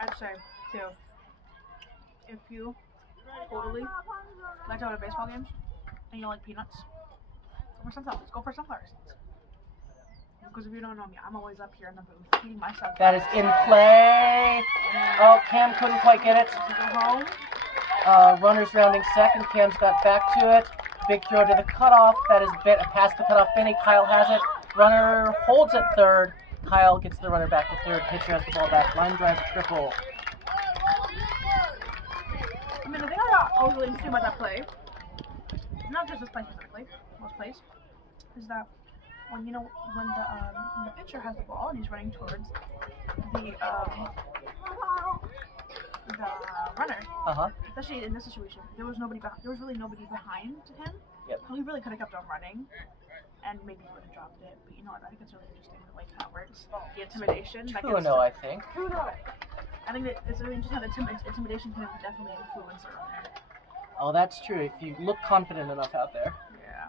I'd say, too, if you totally like to go to baseball games and you like peanuts, go for sunflowers. Go for sunflower seeds. Because if you don't know me, I'm always up here in the booth eating my sunflowers. That is in play. Oh, Cam couldn't quite get it. Go home. Runners rounding second. Cam's got back to it. Big throw to the cutoff. That is past the cutoff. Benny. Kyle has it. Runner holds at third. Kyle gets the runner back to third. Pitcher has the ball back. Line drive triple. I mean, the thing I thought was really interesting about that play, not just this play specifically, most plays, is that when the pitcher has the ball and he's running towards the runner, especially in this situation, there was really nobody behind him. Yep. So he really could have kept on running. and maybe he would have dropped it. But you know what? I think it's really interesting the way how it works. The intimidation. 2-0, I think. I think that it's really interesting how the intimidation can definitely influence a runner. Oh, that's true. If you look confident enough out there. Yeah.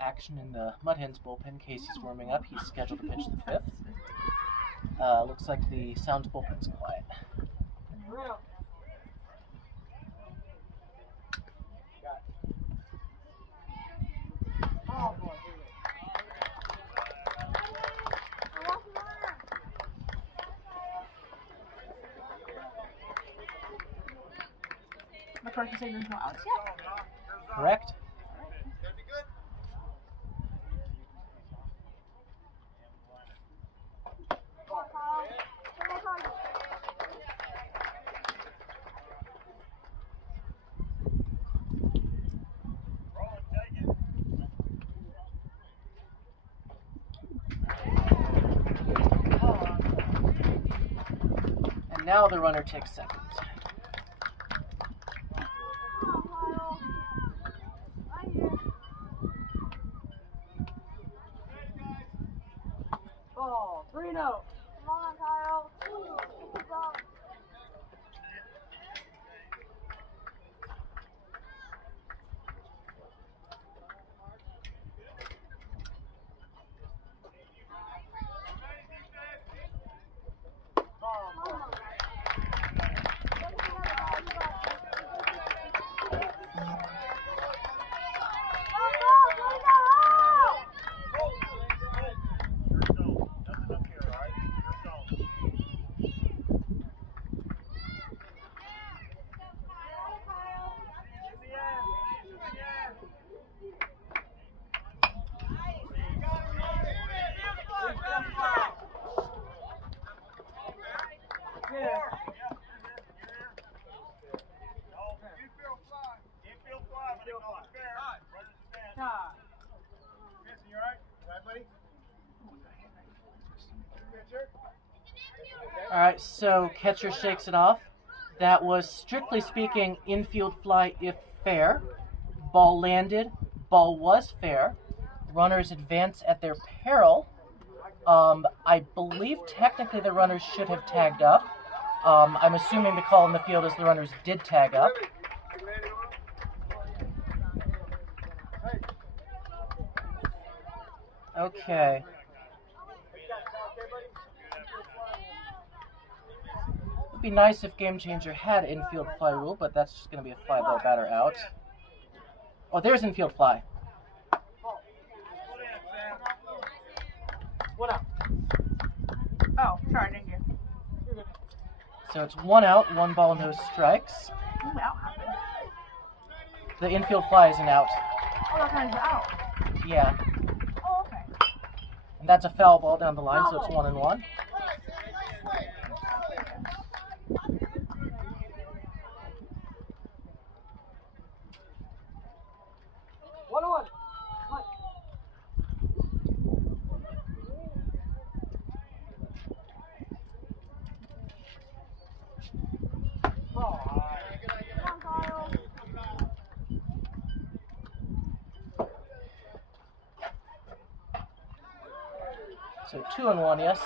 Action in the MudHens bullpen. Casey's warming up. He's scheduled to pitch the 5th. Looks like the Sounds bullpen's quiet. My correct saying there's no outs yet? Correct? And now the runner takes second. Ball, 3-0. Come on, Kyle. Keep going. Alright, so catcher shakes it off. That was, strictly speaking, infield fly if fair. Ball landed. Ball was fair. Runners advance at their peril. I believe technically the runners should have tagged up. I'm assuming the call in the field is the runners did tag up. Okay. It'd be nice if Game Changer had infield fly rule, but that's just going to be a fly ball batter out. Oh, there's infield fly. What up? Oh, sorry, thank you. So it's 1 out, 1 ball, no strikes. Ooh, out happened. The infield fly is an out. Oh, that kind of out. Yeah. Oh, okay. And that's a foul ball down the line, so it's 1-1. So 2-1, yes.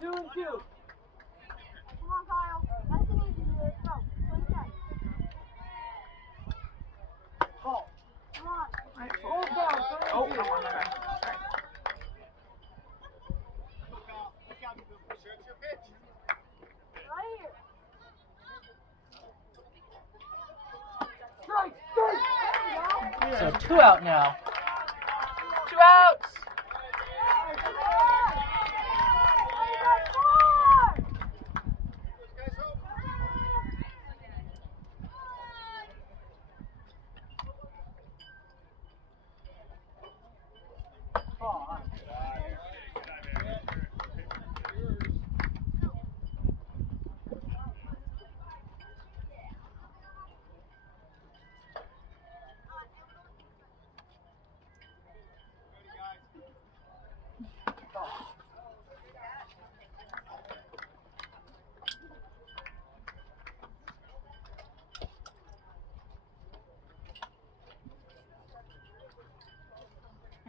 Two and two. Come on, Kyle. That's an easy one. Let's go. What do you say? Come on. Right, full. Oh, come on, okay. Right here. So 2 out now. 2 outs.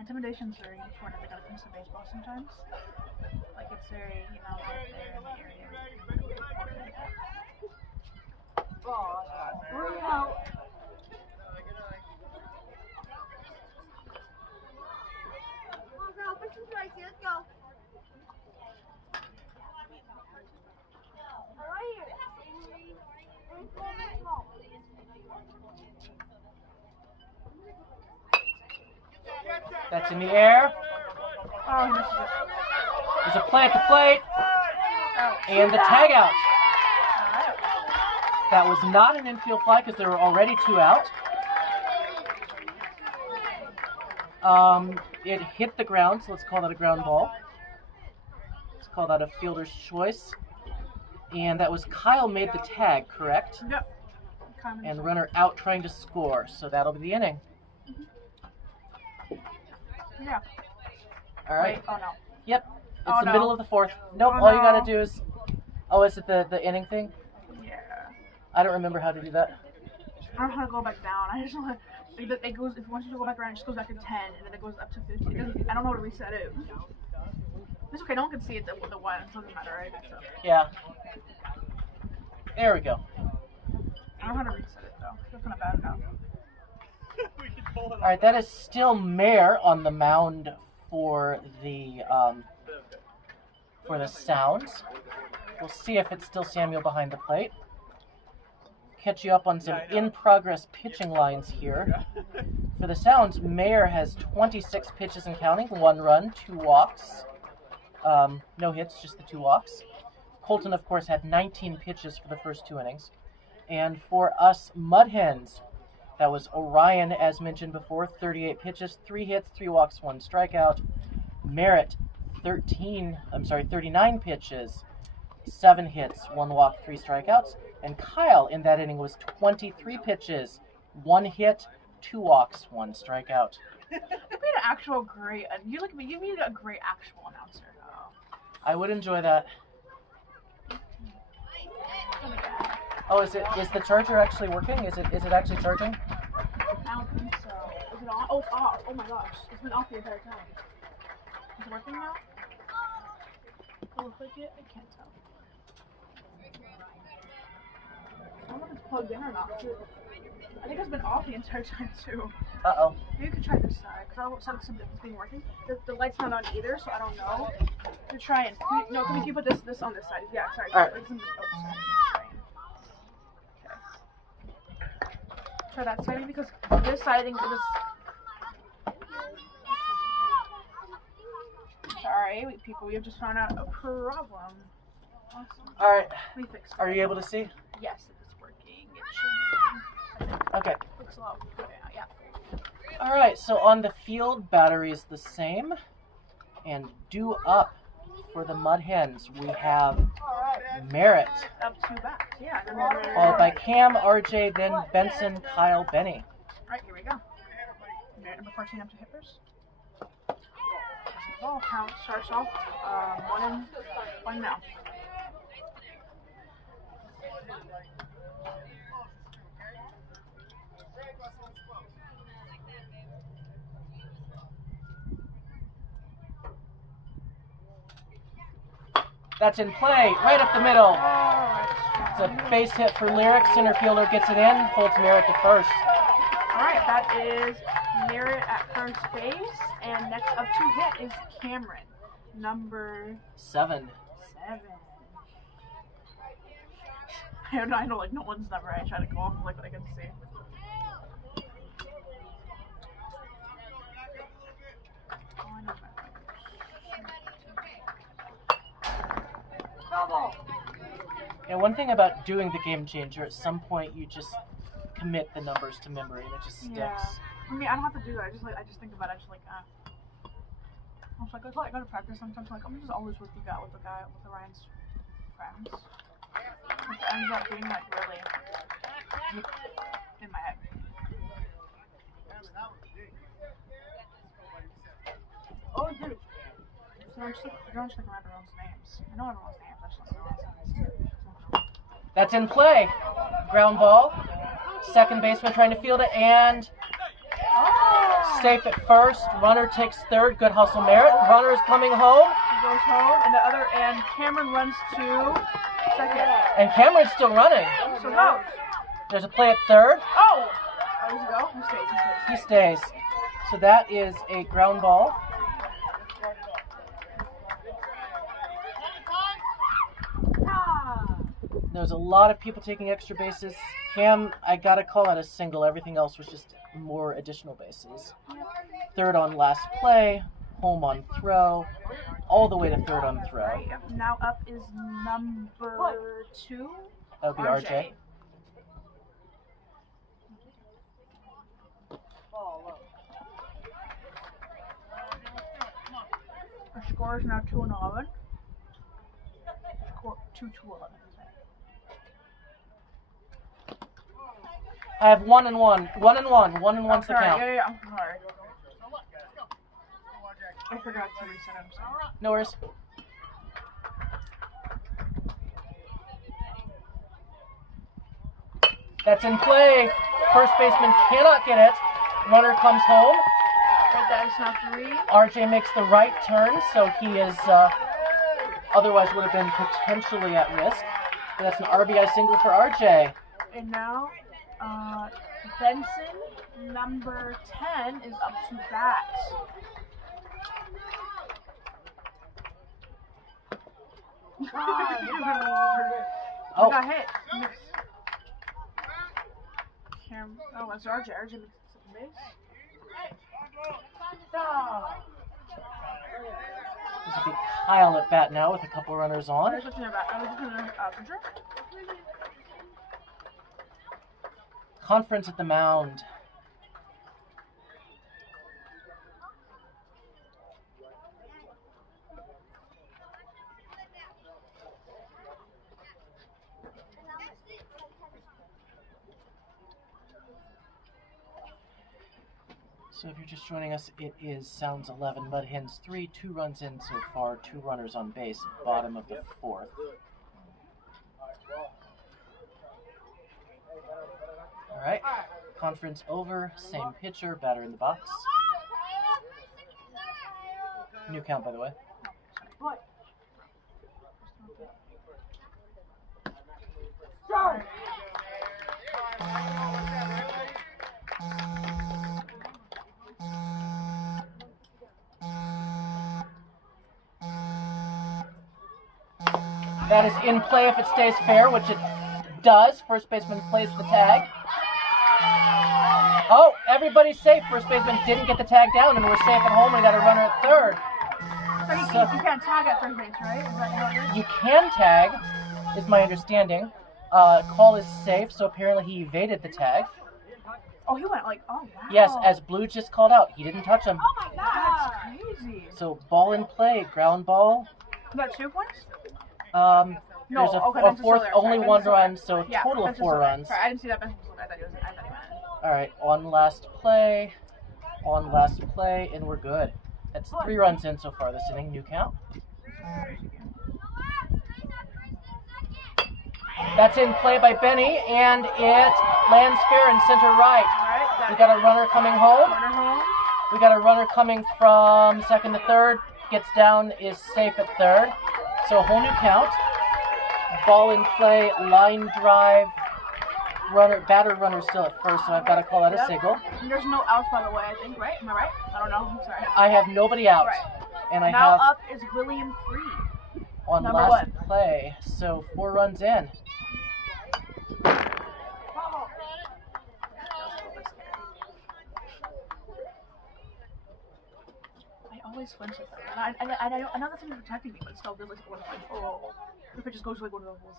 Intimidation's very important when it comes to baseball sometimes. Like, it's very, you know, like they're in the area. Bring it out. Come on, girl, push this right here. Let's go. Right here. That's in the air. Oh, he misses it. There's a play at the plate. And the tag out. That was not an infield fly because there were already 2 out. It hit the ground, so let's call that a ground ball. Let's call that a fielder's choice. And that was Kyle made the tag, correct? Yep. And runner out trying to score, so that'll be the inning. Yeah. All right. Wait, oh no. Yep. It's Oh, the no. middle of the 4th. Nope, Oh, all you no. gotta do is... Oh, is it the inning thing? Yeah. I don't remember how to do that. I don't know how to go back down. I just know how, it goes, if once you go back around, it just goes back to 10, and then it goes up to 50. It doesn't, I don't know how to reset it. It's okay, no one can see it, the one. It doesn't matter, right? So, Yeah. There we go. I don't know how to reset it, though. I feel kind of bad now. All right, that is still Mayor on the mound for the Sounds. We'll see if it's still Samuel behind the plate. Catch you up on some in-progress pitching lines here. For the Sounds, Mayor has 26 pitches and counting, 1 run, 2 walks. No hits, just the 2 walks. Colton, of course, had 19 pitches for the first 2 innings. And for us MudHens, that was Orion, as mentioned before, 38 pitches, 3 hits, 3 walks, 1 strikeout. Merritt, 39 pitches, 7 hits, 1 walk, 3 strikeouts. And Kyle in that inning was 23 pitches, 1 hit, 2 walks, 1 strikeout. You'd be an actual great, you'd be a great actual announcer, though. I would enjoy that. Oh, is the charger actually working? Is it actually charging? I don't think so. Is it on? Oh, it's off. Oh my gosh. It's been off the entire time. Is it working now? Does it look like it? I can't tell. I don't know if it's plugged in or not. I think it's been off the entire time too. Uh-oh. Maybe you could try this side, because I don't sense something's been working. The light's not on either, so I don't know. You try and can you put this on this side? Yeah, sorry. All right. Sorry. Try that side because this side I think it was. Sorry, people, we have just found out a problem. Awesome. All right. We fixed it. Are you able to see? Yes, it is working. It should be. Okay. Looks a lot better now, yeah. All right. So on the field, battery is the same, and due up for the MudHens, we have Merritt, Up 2 back, yeah. And then followed by Cam, RJ, then Benson, Kyle, Benny. Alright, here we go. Merritt number 14 up to hitters. Ball count starts off 1 now. That's in play, right up the middle. It's a base hit for Lyric. Center fielder gets it in, holds Merritt to first. Alright, that is Merritt at first base, and next up to hit is Cameron, number 7. 7. I know like no one's number. I try to go off of like what I can see. And one thing about doing the game changer, at some point you just commit the numbers to memory and it just sticks. Yeah. I mean, I don't have to do that. I just think about it. I just like, I go to practice sometimes. Like, I'm just always with the Ryan's friends. Which ends up being like really in my head. Oh, dude. So I'm just like, I don't just like remember everyone's names. I know everyone's names. I just don't know everyone's names. That's in play. Ground ball. Second baseman trying to field it, and Safe at first. Runner takes third. Good hustle, Merritt. Runner is coming home. He goes home, and Cameron runs to second. And Cameron's still running. So goes. There's a play at third. Oh! How does he go? He stays. He stays. So that is a ground ball. There's a lot of people taking extra bases. Cam, I gotta call that a single. Everything else was just more additional bases. Third on last play, home on throw, all the way to third on throw. Yep, now up is number 2. That would be RJ. Our score is now 2-11. Score 2-11. I have 1-1. 1-1. 1-1's the count. Yeah, I'm sorry. I forgot to reset him. No worries. That's in play. First baseman cannot get it. Runner comes home. Right, that is now 3. RJ makes the right turn, so he is otherwise would have been potentially at risk. But that's an RBI single for RJ. And now, Benson, number 10, is up to bat. Oh. Got hit. Oh, that's RJ. RJ makes the second base. This will be Kyle at bat now with a couple runners on. I was looking at pitcher. Conference at the mound. So if you're just joining us, it is Sounds 11, MudHens 3, 2 runs in so far, 2 runners on base, bottom of the 4th. All right, conference over, same pitcher, batter in the box. New count, by the way. That is in play if it stays fair, which it does. First baseman plays the tag. Oh, everybody's safe. First baseman didn't get the tag down, and we're safe at home. We got a runner at third. So you can't tag at first base, right? Is that how it is? You can tag, is my understanding. Call is safe, so apparently he evaded the tag. Oh, he went like, oh, wow. Yes, as Blue just called out, he didn't touch him. Oh, my God. That's crazy. So ball in play, ground ball. You got 2 points? No, there's okay, a fourth, only 1 run, so a total of 4 runs. Sorry, I didn't see that. I thought he went. All right, on last play, and we're good. That's 3 runs in so far this inning. New count. That's in play by Benny, and it lands fair in center right. All right, We got a runner coming home. Runner home. We got a runner coming from second to third. Gets down, is safe at third. So a whole new count. Ball in play, line drive. Batter runner still at first, so I've got to call that a single. And there's no outs, by the way, I think, right? Am I right? I don't know. I'm sorry. I have nobody out. Right. And I now have up is William Free. on number last 1. play, so 4 runs in. I always flinch at that. And I know that's something protecting me, but still, really, oh. If it just goes like one of those holes,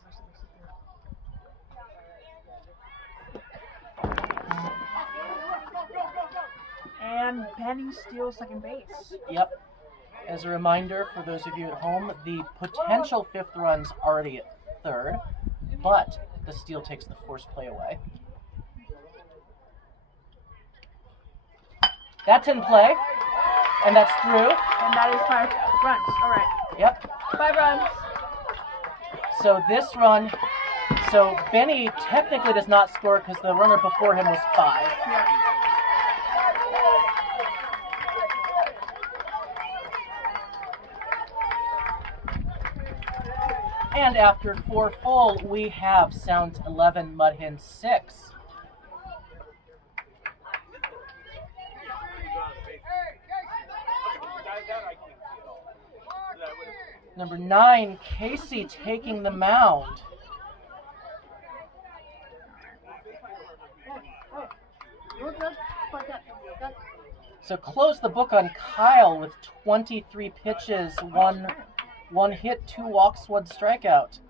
and Benny steals second base. Yep. As a reminder, for those of you at home, the potential 5th run's already at third, but the steal takes the force play away. That's in play, and that's through. And that is 5 runs. All right. Yep. 5 runs. So this run, so Benny technically does not score because the runner before him was 5. Yeah. And after 4 full, we have Sounds 11, MudHens 6. Number 9, Casey taking the mound. So close the book on Kyle with 23 pitches, one hit, 2 walks, 1 strikeout.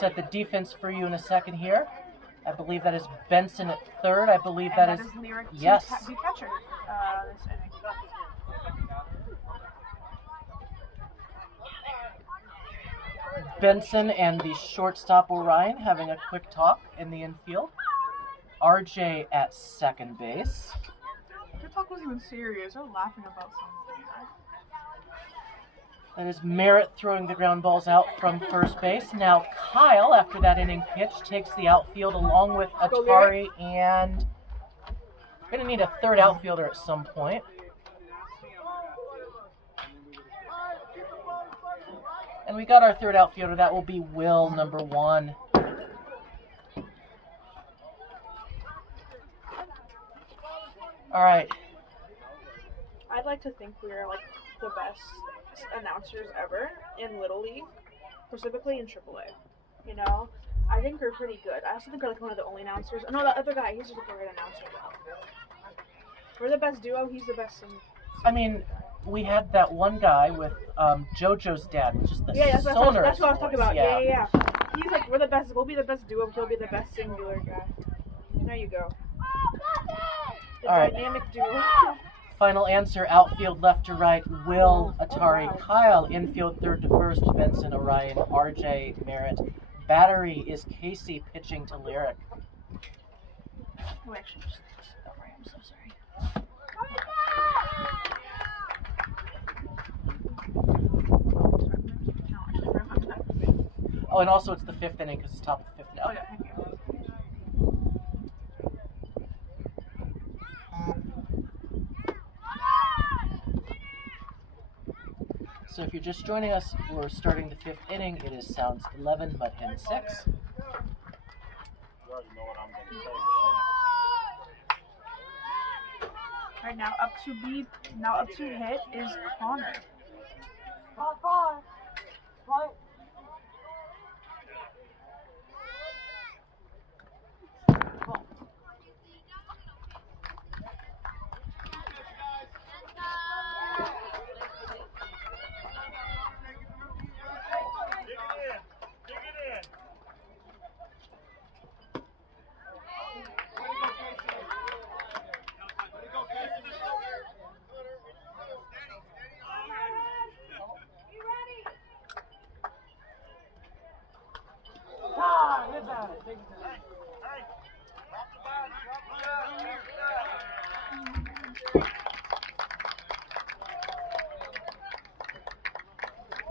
Set the defense for you in a second here. I believe that is Benson at third. I believe that is Lyric yes. The catcher. This inning. Benson and the shortstop Orion having a quick talk in the infield. RJ at second base. Their talk wasn't even serious. They're laughing about something. That is Merritt throwing the ground balls out from first base. Now Kyle, after that inning pitch, takes the outfield along with Atari, and we're going to need a third outfielder at some point. And we got our third outfielder. That will be Will, number 1. All right. I'd like to think we're like the best announcers ever in Little League, specifically in AAA. You know, I think we're pretty good. I also think we're like one of the only announcers. No, the other guy, he's just a great announcer though. We're the best duo. He's the best singer. I mean, we had that one guy with JoJo's dad, which is the that's what I was talking about. Yeah. He's like, we're the best. We'll be the best duo. He'll be the best singular guy. There you go. The All right. dynamic duo. Final answer, outfield left to right, Will, Atari, Kyle. Infield third to first, Benson, Orion, RJ, Merritt. Battery is Casey pitching to Lyric. Oh, actually, just sorry. I'm so sorry. Oh, and also it's the 5th inning because it's top of the 5th now. Oh, yeah, thank you. So if you're just joining us, we're starting the 5th inning. It is Sounds 11, MudHens 6. You already know what I'm going to say, right? Right now, up to hit is Connor.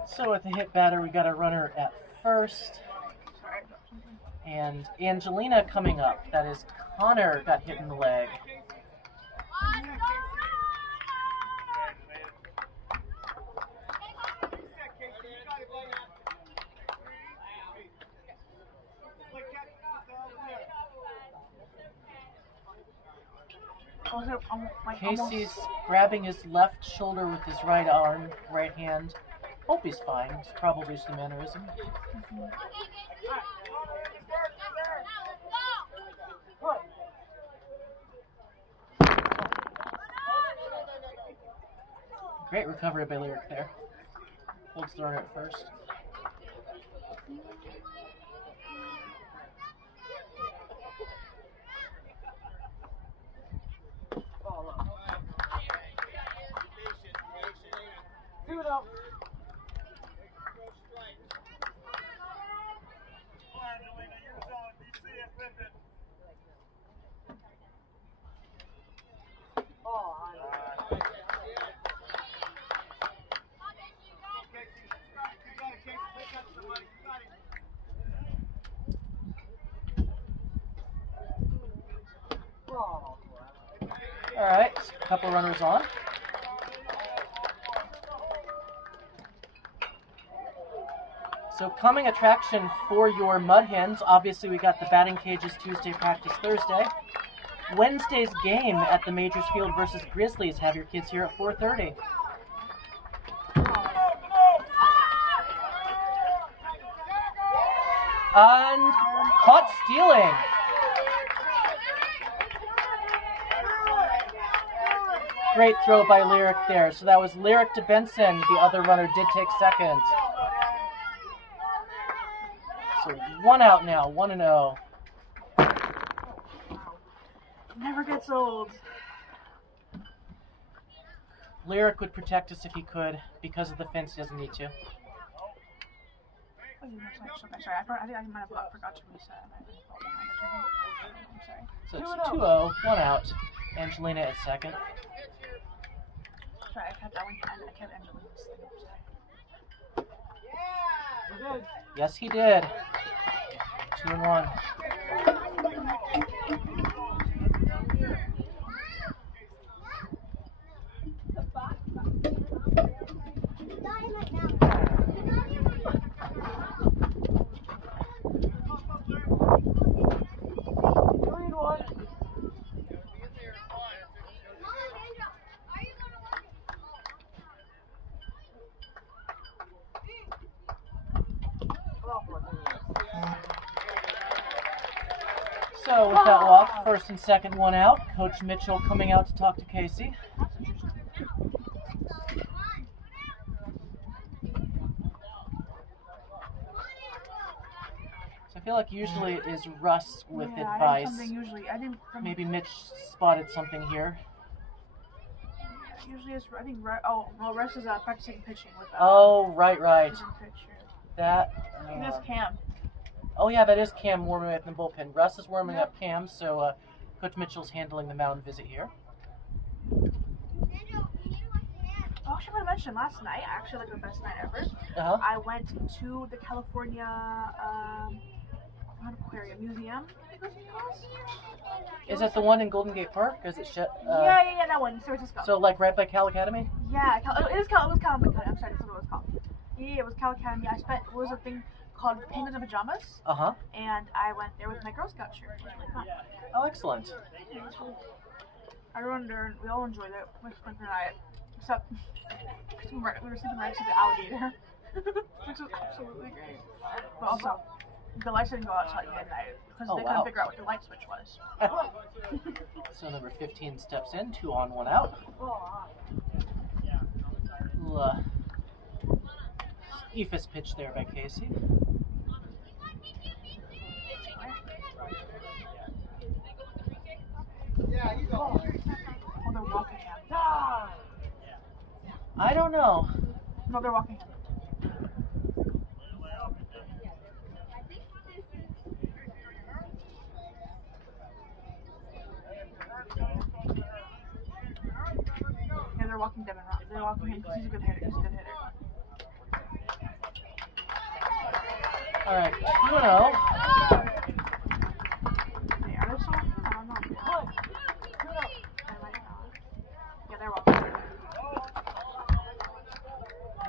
So with the hit batter, we got a runner at first. And Angelina coming up. That is Connor got hit in the leg. Casey's grabbing his left shoulder with his right arm, right hand. Hope he's fine. It's probably just a mannerism. Great recovery by Lyric there. Holds the runner at first. All right, a couple runners on. So coming attraction for your MudHens, obviously we got the batting cages Tuesday, practice Thursday. Wednesday's game at the Majors Field versus Grizzlies. Have your kids here at 4:30. And caught stealing. Great throw by Lyric there. So that was Lyric to Benson. The other runner did take second. So 1 out now, 1-0. Never gets old. Lyric would protect us if he could. Because of the fence, he doesn't need to. Oh, sorry, I think I might have forgot to reset. I'm sorry. So it's 2-0, 1 out. Angelina at second. Sorry, I kept Angelina's thing. Yes, he did. 2-1. So with that walk, first and second, 1 out. Coach Mitchell coming out to talk to Casey. So I feel like usually it is Russ with advice. Maybe Mitch spotted something here. Usually it's, I think, Russ is practicing pitching with that. Oh, right. That. That's Cam. Oh yeah, that is Cam warming up in the bullpen. Russ is warming up Cam, so Coach Mitchell's handling the mound visit here. Oh, I should have mentioned last night, actually like the best night ever. I went to the California Aquarium Museum. Is that the one in Golden Gate Park? Or is it shut? Yeah, that one, San Francisco. So like right by Cal Academy? Yeah, it was Cal Academy. I'm sorry, that's what it was called. Yeah, it was Cal Academy. It was a thing called Penguins in Pajamas. And I went there with my Girl Scout shirt. It was really fun. Oh, excellent. Everyone there, we all enjoyed it. My friend and I, except we were sleeping right next to the alligator, which was absolutely great. But also, the lights didn't go out until like midnight because they couldn't figure out what the light switch was. So number 15 steps in, 2 on, 1 out. Ephus pitch there by Casey. Oh, they're walking him. I don't know. No, they're walking him. Yeah, they're walking Devin Rock. They're walking him because he's a good hitter. All right, 2-0. Yeah, they're so. I don't know. Yeah, they're walking.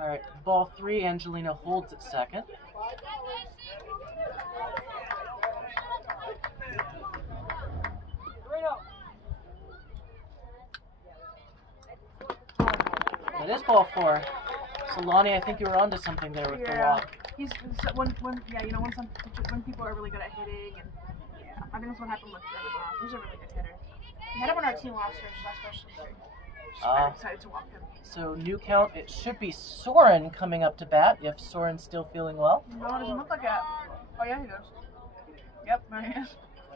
All right, ball 3. Angelina holds at second. It is ball 4. So Lonnie, I think you were onto something there with the walk. When people are really good at hitting, and I think that's what happened with Devin Rock. He's a really good hitter. We had him on our team last year, so especially very excited to walk him. So new count, it should be Soren coming up to bat if Soren's still feeling well. No, it doesn't look like it. Oh yeah, he does. Yep, there he is.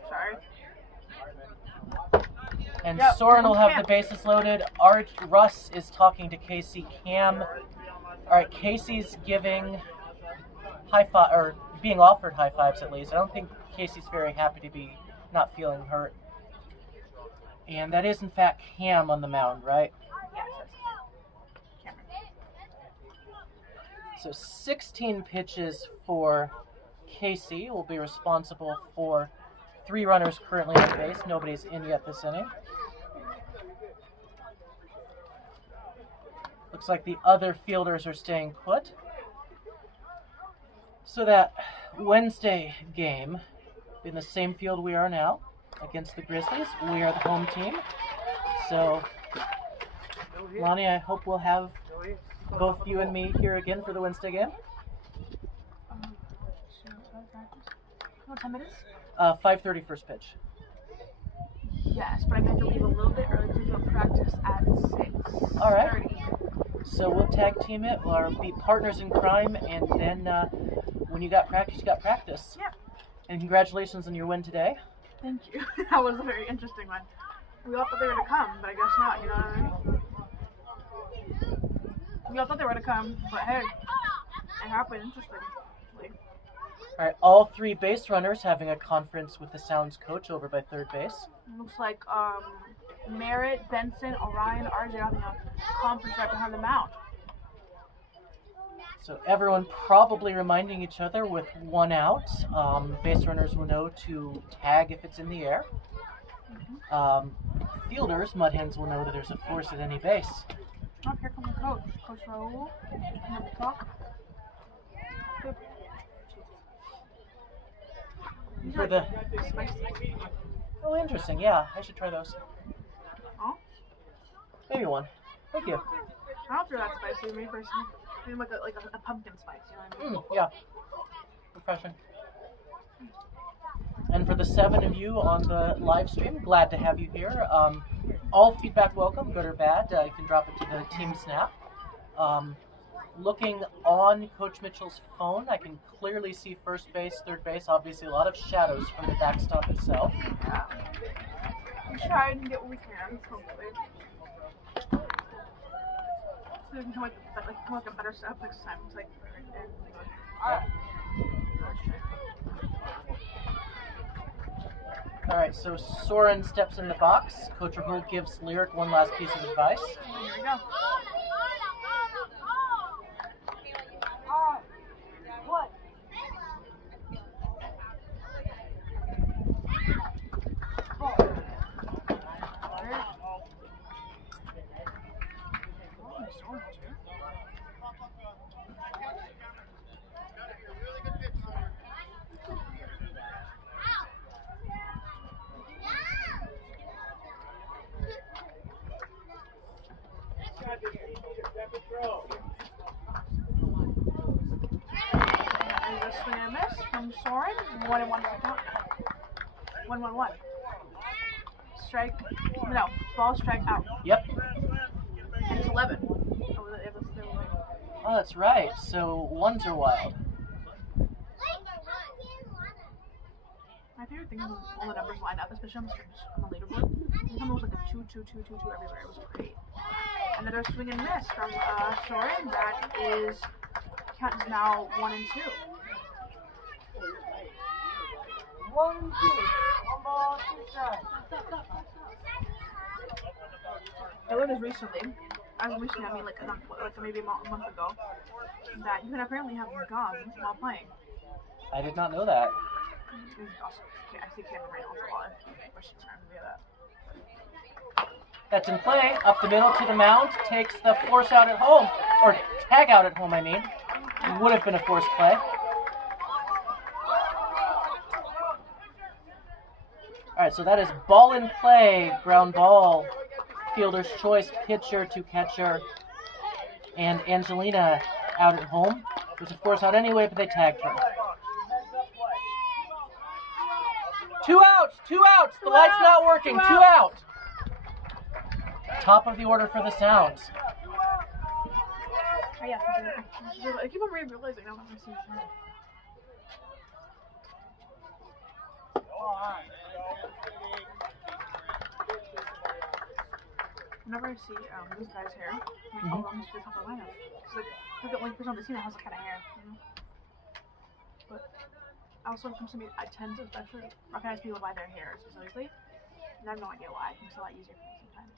Sorry. And Soren will have the bases loaded. Russ is talking to Casey. Cam. All right, Casey's giving high five, or being offered high fives at least. I don't think Casey's very happy to be not feeling hurt. And that is in fact Cam on the mound, right? So 16 pitches for Casey. Will be responsible for 3 runners currently on base. Nobody's in yet this inning. Looks like the other fielders are staying put. So that Wednesday game in the same field we are now against the Grizzlies. We are the home team. So, Lonnie, I hope we'll have both you and me here again for the Wednesday game. What time it is? 5:30 first pitch. Yes, but I have to leave a little bit early because we have practice at 6:30. All right. So we'll tag team it, or be partners in crime, and then when you got practice, you got practice. Yeah. And congratulations on your win today. Thank you. That was a very interesting one. We all thought they were going to come, but I guess not, you know what I mean? We all thought they were going to come, but hey, it happened. Interesting. All right, all three base runners having a conference with the Sounds coach over by third base. Looks like Merritt, Benson, Orion, RJ having a conference right behind the mound. So everyone probably reminding each other with one out. Base runners will know to tag if it's in the air. Fielders, MudHens, will know that there's a force at any base. Oh, here comes the coach. Coach Raul. Can we talk? For the... Spicy. Oh, interesting. Yeah, I should try those. Oh? Maybe one. Thank you. I don't feel that spicy, me personally. Maybe like a pumpkin spice, you know what I mean? Yeah. Refreshing. And for the 7 of you on the live stream, glad to have you here. All feedback welcome, good or bad. You can drop it to the team snap. Looking on Coach Mitchell's phone, I can clearly see first base, third base, obviously a lot of shadows from the backstop itself. Yeah. We try and get what we can, hopefully. So we can come with a better setup next time. It's like right there. All right, so Soren steps in the box. Coach Rahul gives Lyric one last piece of advice. Here we go. What? There's a swing and a miss from Soren. 1-1 count. 1-1-1. Strike. No. Ball, strike, out. Yep. And it's 11. Oh, that's right. So ones are wild. My favorite thing is when all the numbers line up, especially on the leaderboard. It was like a 2, 2, 2, 2, 2 everywhere. It was great. And then there's swing and miss from Soren. That is count is now 1 and 2. 1 and 2. One ball, 2 strikes. I learned this recently. As recently, I mean like maybe a month ago, that you can apparently have gum while playing. I did not know that. I see Cameron Reynolds a lot. But she's trying to do that. That's in play. Up the middle to the mound. Takes the force out at home. Or tag out at home, I mean. Would have been a force play. Alright, so that is ball in play. Ground ball. Fielder's choice. Pitcher to catcher. And Angelina out at home. It was a force out anyway, but they tagged her. 2 outs! 2 outs! The light's not working. 2 out! Top of the order for the Sounds. Oh, yeah. I keep on realizing I don't have to see it. Whenever I see these guys' hair, I'm like, oh, I'm just top of the lineup. Because like, the only person on the team that has that kind of hair, you know? But also, when it comes to me, I tend to especially recognize people by their hair specifically. And I have no idea why. It's a lot easier for me sometimes.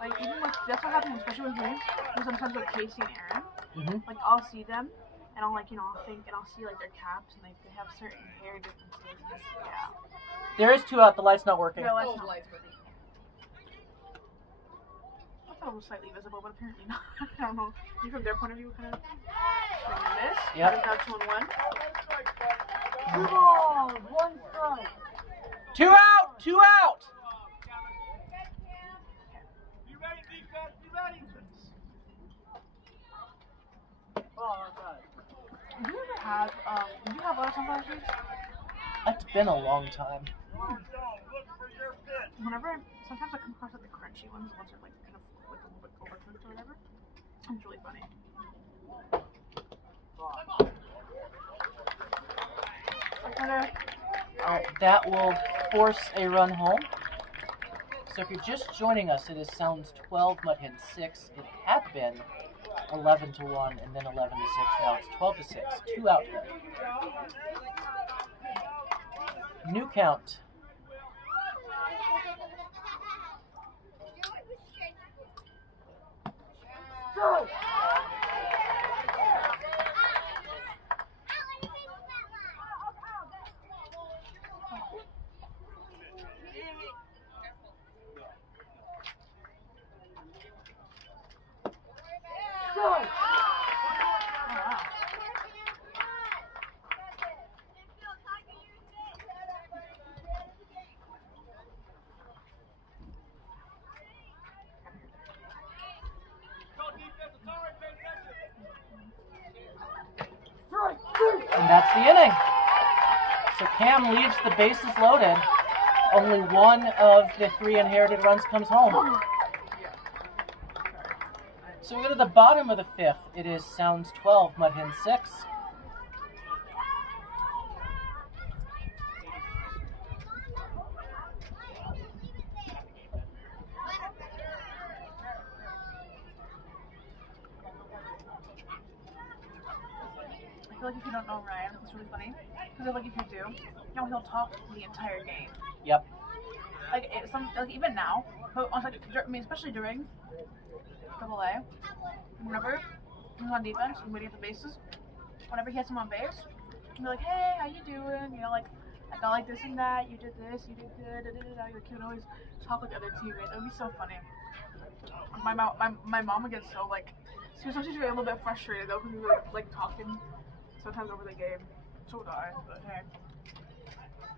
Like, even with, that's what happens, especially with me, and sometimes with Casey and Aaron. Like, I'll see them, and I'll, like, you know, I'll think, and I'll see, like, their caps, and, like, they have certain hair differences. Yeah. There is 2 out. The light's not working. Yeah, light's not working. thought it was slightly visible, but apparently not. I don't know. Maybe from their point of view, kind of miss. Yep. That is now 2-1. 2 balls, 1 strike. 2 out! 2 out! Be ready, defense. Be ready. Do you ever have, do you have auto flashes? It's been a long time. Whenever, sometimes I come across like the crunchy ones, the ones that are like kind of like a little bit overcooked or whatever. It's really funny. Alright, that will force a run home. So if you're just joining us, it is Sounds 12, MudHens 6. It had been 11-1 and then 11-6. Now it's 12-6. 2 out there. New count. And that's the inning. So Cam leaves the bases loaded. Only one of the 3 inherited runs comes home. So we go to the bottom of the 5th. It is Sounds 12, MudHens 6. I feel like if you don't know Ryan, it's really funny. Because like if you do, he'll talk the entire game. Yep. Like even now, but on, especially during AA, whenever he's on defense and waiting at the bases, whenever he has him on base, he'll be like, "Hey, how you doing? You know, like I like this and that. You did this. You did that. Da, da, da, da." Like he would always talk with the other teammates. It would be so funny. My mom would get so like, she was sometimes a little bit frustrated though because we were like talking sometimes over the game. So would I, but hey.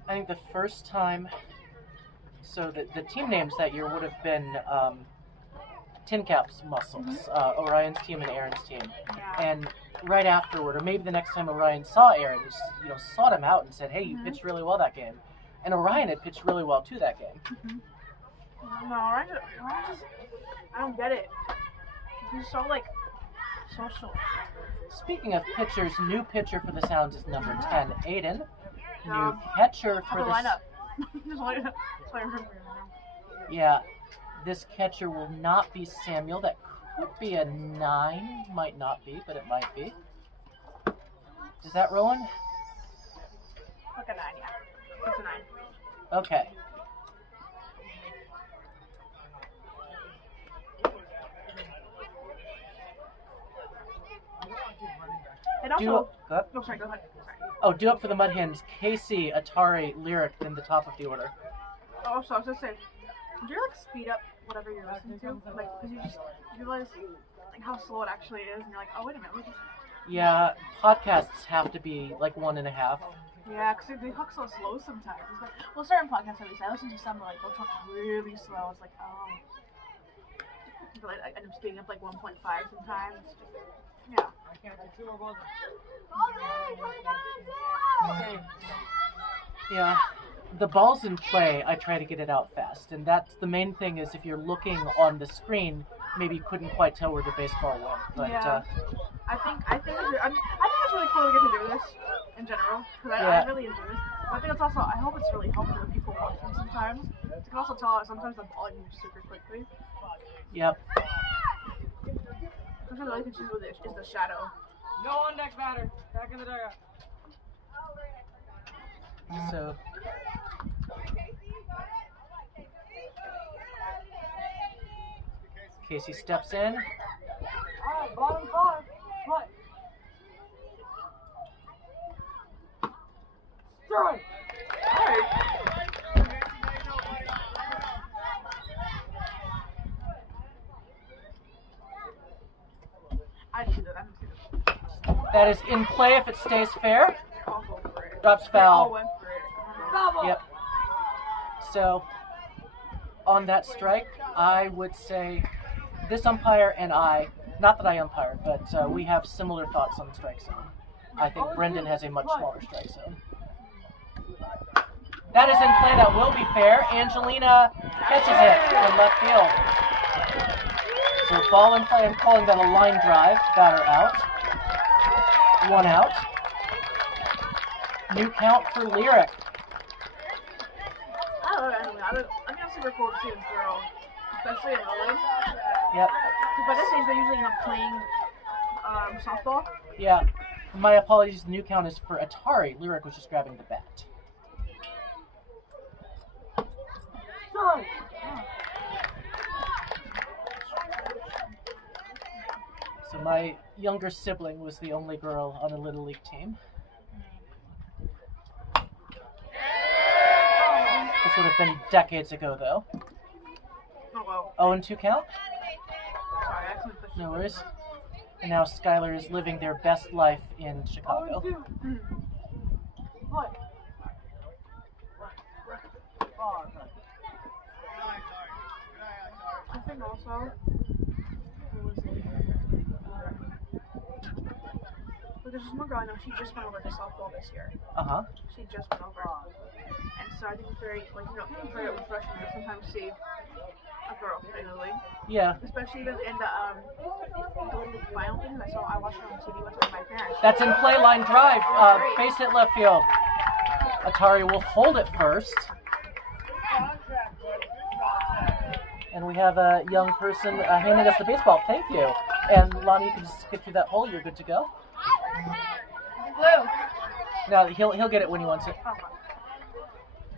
I think the first time, so the team names that year would have been Tin Cap's Muscles, Orion's team and Aaron's team. Yeah. And right afterward, or maybe the next time Orion saw Aaron, just, sought him out and said, "Hey, you pitched really well that game." And Orion had pitched really well too that game. No, Orion just, I don't get it. He's so like social. Speaking of pitchers, new pitcher for the Sounds is number 10, Aiden. New catcher for the the lineup. Just lineup. Yeah, this catcher will not be Samuel. That could be a 9. Might not be, but it might be. Is that Rowan? Like a 9, yeah. It's a 9. Okay. And also, go sorry, go ahead. Sorry. Oh, due up for the MudHens, Casey, Atari, Lyric in the top of the order. Also, I was just saying, do you like speed up whatever you're listening to? Like, because you realize like how slow it actually is, and you're like, oh wait a minute, we just. Yeah, podcasts have to be like 1.5. Yeah, because they talk so slow sometimes. It's like, well, certain podcasts at least. I listen to some like they'll talk really slow. It's like, oh. But like, I end up speeding up like 1.5 sometimes. It's just, yeah. I can't do 2 more balls. Yeah, the ball's in play. I try to get it out fast, and that's the main thing. Is if you're looking on the screen, maybe you couldn't quite tell where the baseball went. But yeah. I think it's really cool to get to do this in general because I really enjoy this. But I think it's also I hope it's really helpful for people watching sometimes. You can also tell sometimes the ball moves super quickly. Yep. Sometimes all you can choose with it is the shadow. No on deck batter. Back in the dugout. So. Casey steps in. Alright, bottom 5. What? Strike! That is in play if it stays fair. I'll go for it. Drops They all foul. went for it. Yep. So, on that strike, I would say this umpire and I, not that I umpire, but we have similar thoughts on the strike zone. I think Brendan has a much smaller strike zone. That is in play. That will be fair. Angelina catches it from left field. So ball in play. I'm calling that a line drive. Batter out. 1 out. New count for Lyric. I love Angelina. I think it's super cool to see this girl, especially in Owen. Yep. Because by this age, they're usually playing softball. Yeah. My apologies. The new count is for Atari. Lyric was just grabbing the bat. So my younger sibling was the only girl on a Little League team. This would have been decades ago, though. Oh, well. 0-2 count? Sorry, I accidentally pushed No it. worries. And now Skylar is living their best life in Chicago. I think also, but there's this one girl I know, she just went over to softball this year. Uh-huh. She just went over. And so I think it's very, like, very refreshing to sometimes see a girl in the league. Yeah. Especially in the final things I watched it on TV with my parents. That's in play, line drive. Base hit left field. Atari will hold it first. And we have a young person handing us the baseball. Thank you. And Lonnie, you can just get through that hole. You're good to go. Blue. Now he'll get it when he wants it.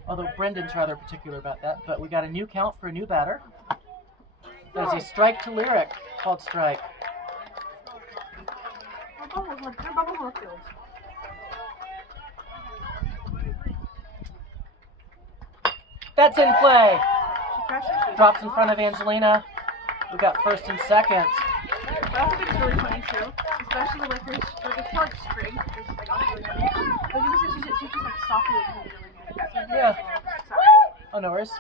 Although Brendan's rather particular about that. But we got a new count for a new batter. That is a strike to Lyric. Called strike. That's in play. Drops in front of Angelina. We got first and second. But I think it's really funny too, especially like there's like it's not like straight, it's like also really funny. But you can see she's just like softly doing it. Yeah. Sorry. Oh, no worries.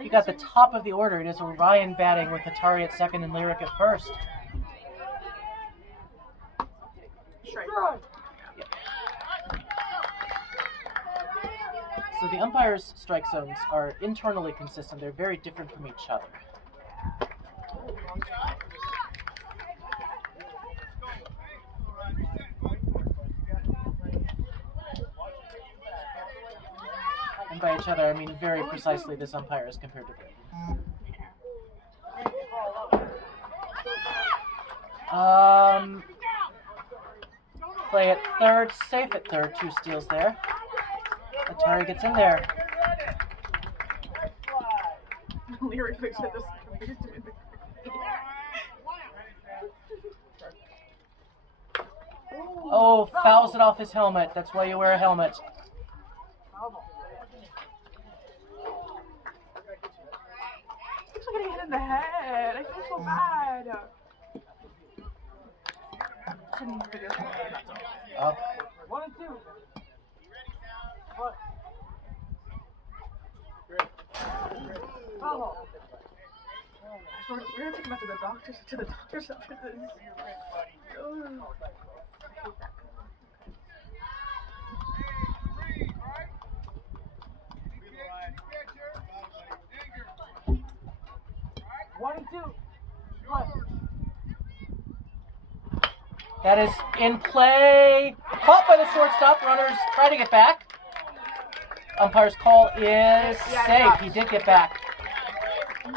You got the top of the order. It is Orion batting with Atari at second and Lyric at first. Straight. So the umpires' strike zones are internally consistent. They're very different from each other. And by each other, I mean very precisely this umpire as compared to Brandon. Play at third, safe at third, 2 steals there. Atari gets in there. Lyric picks at this. Oh, fouls it off his helmet. That's why you wear a helmet. Looks like getting hit in the head. I feel so bad. Oh. 1 and 2. Oh. We're gonna take him out to the doctors after this. Oh. 1 and 2. That is in play. Caught by the shortstop. Runners try to get back. Umpire's call is safe. He did get back.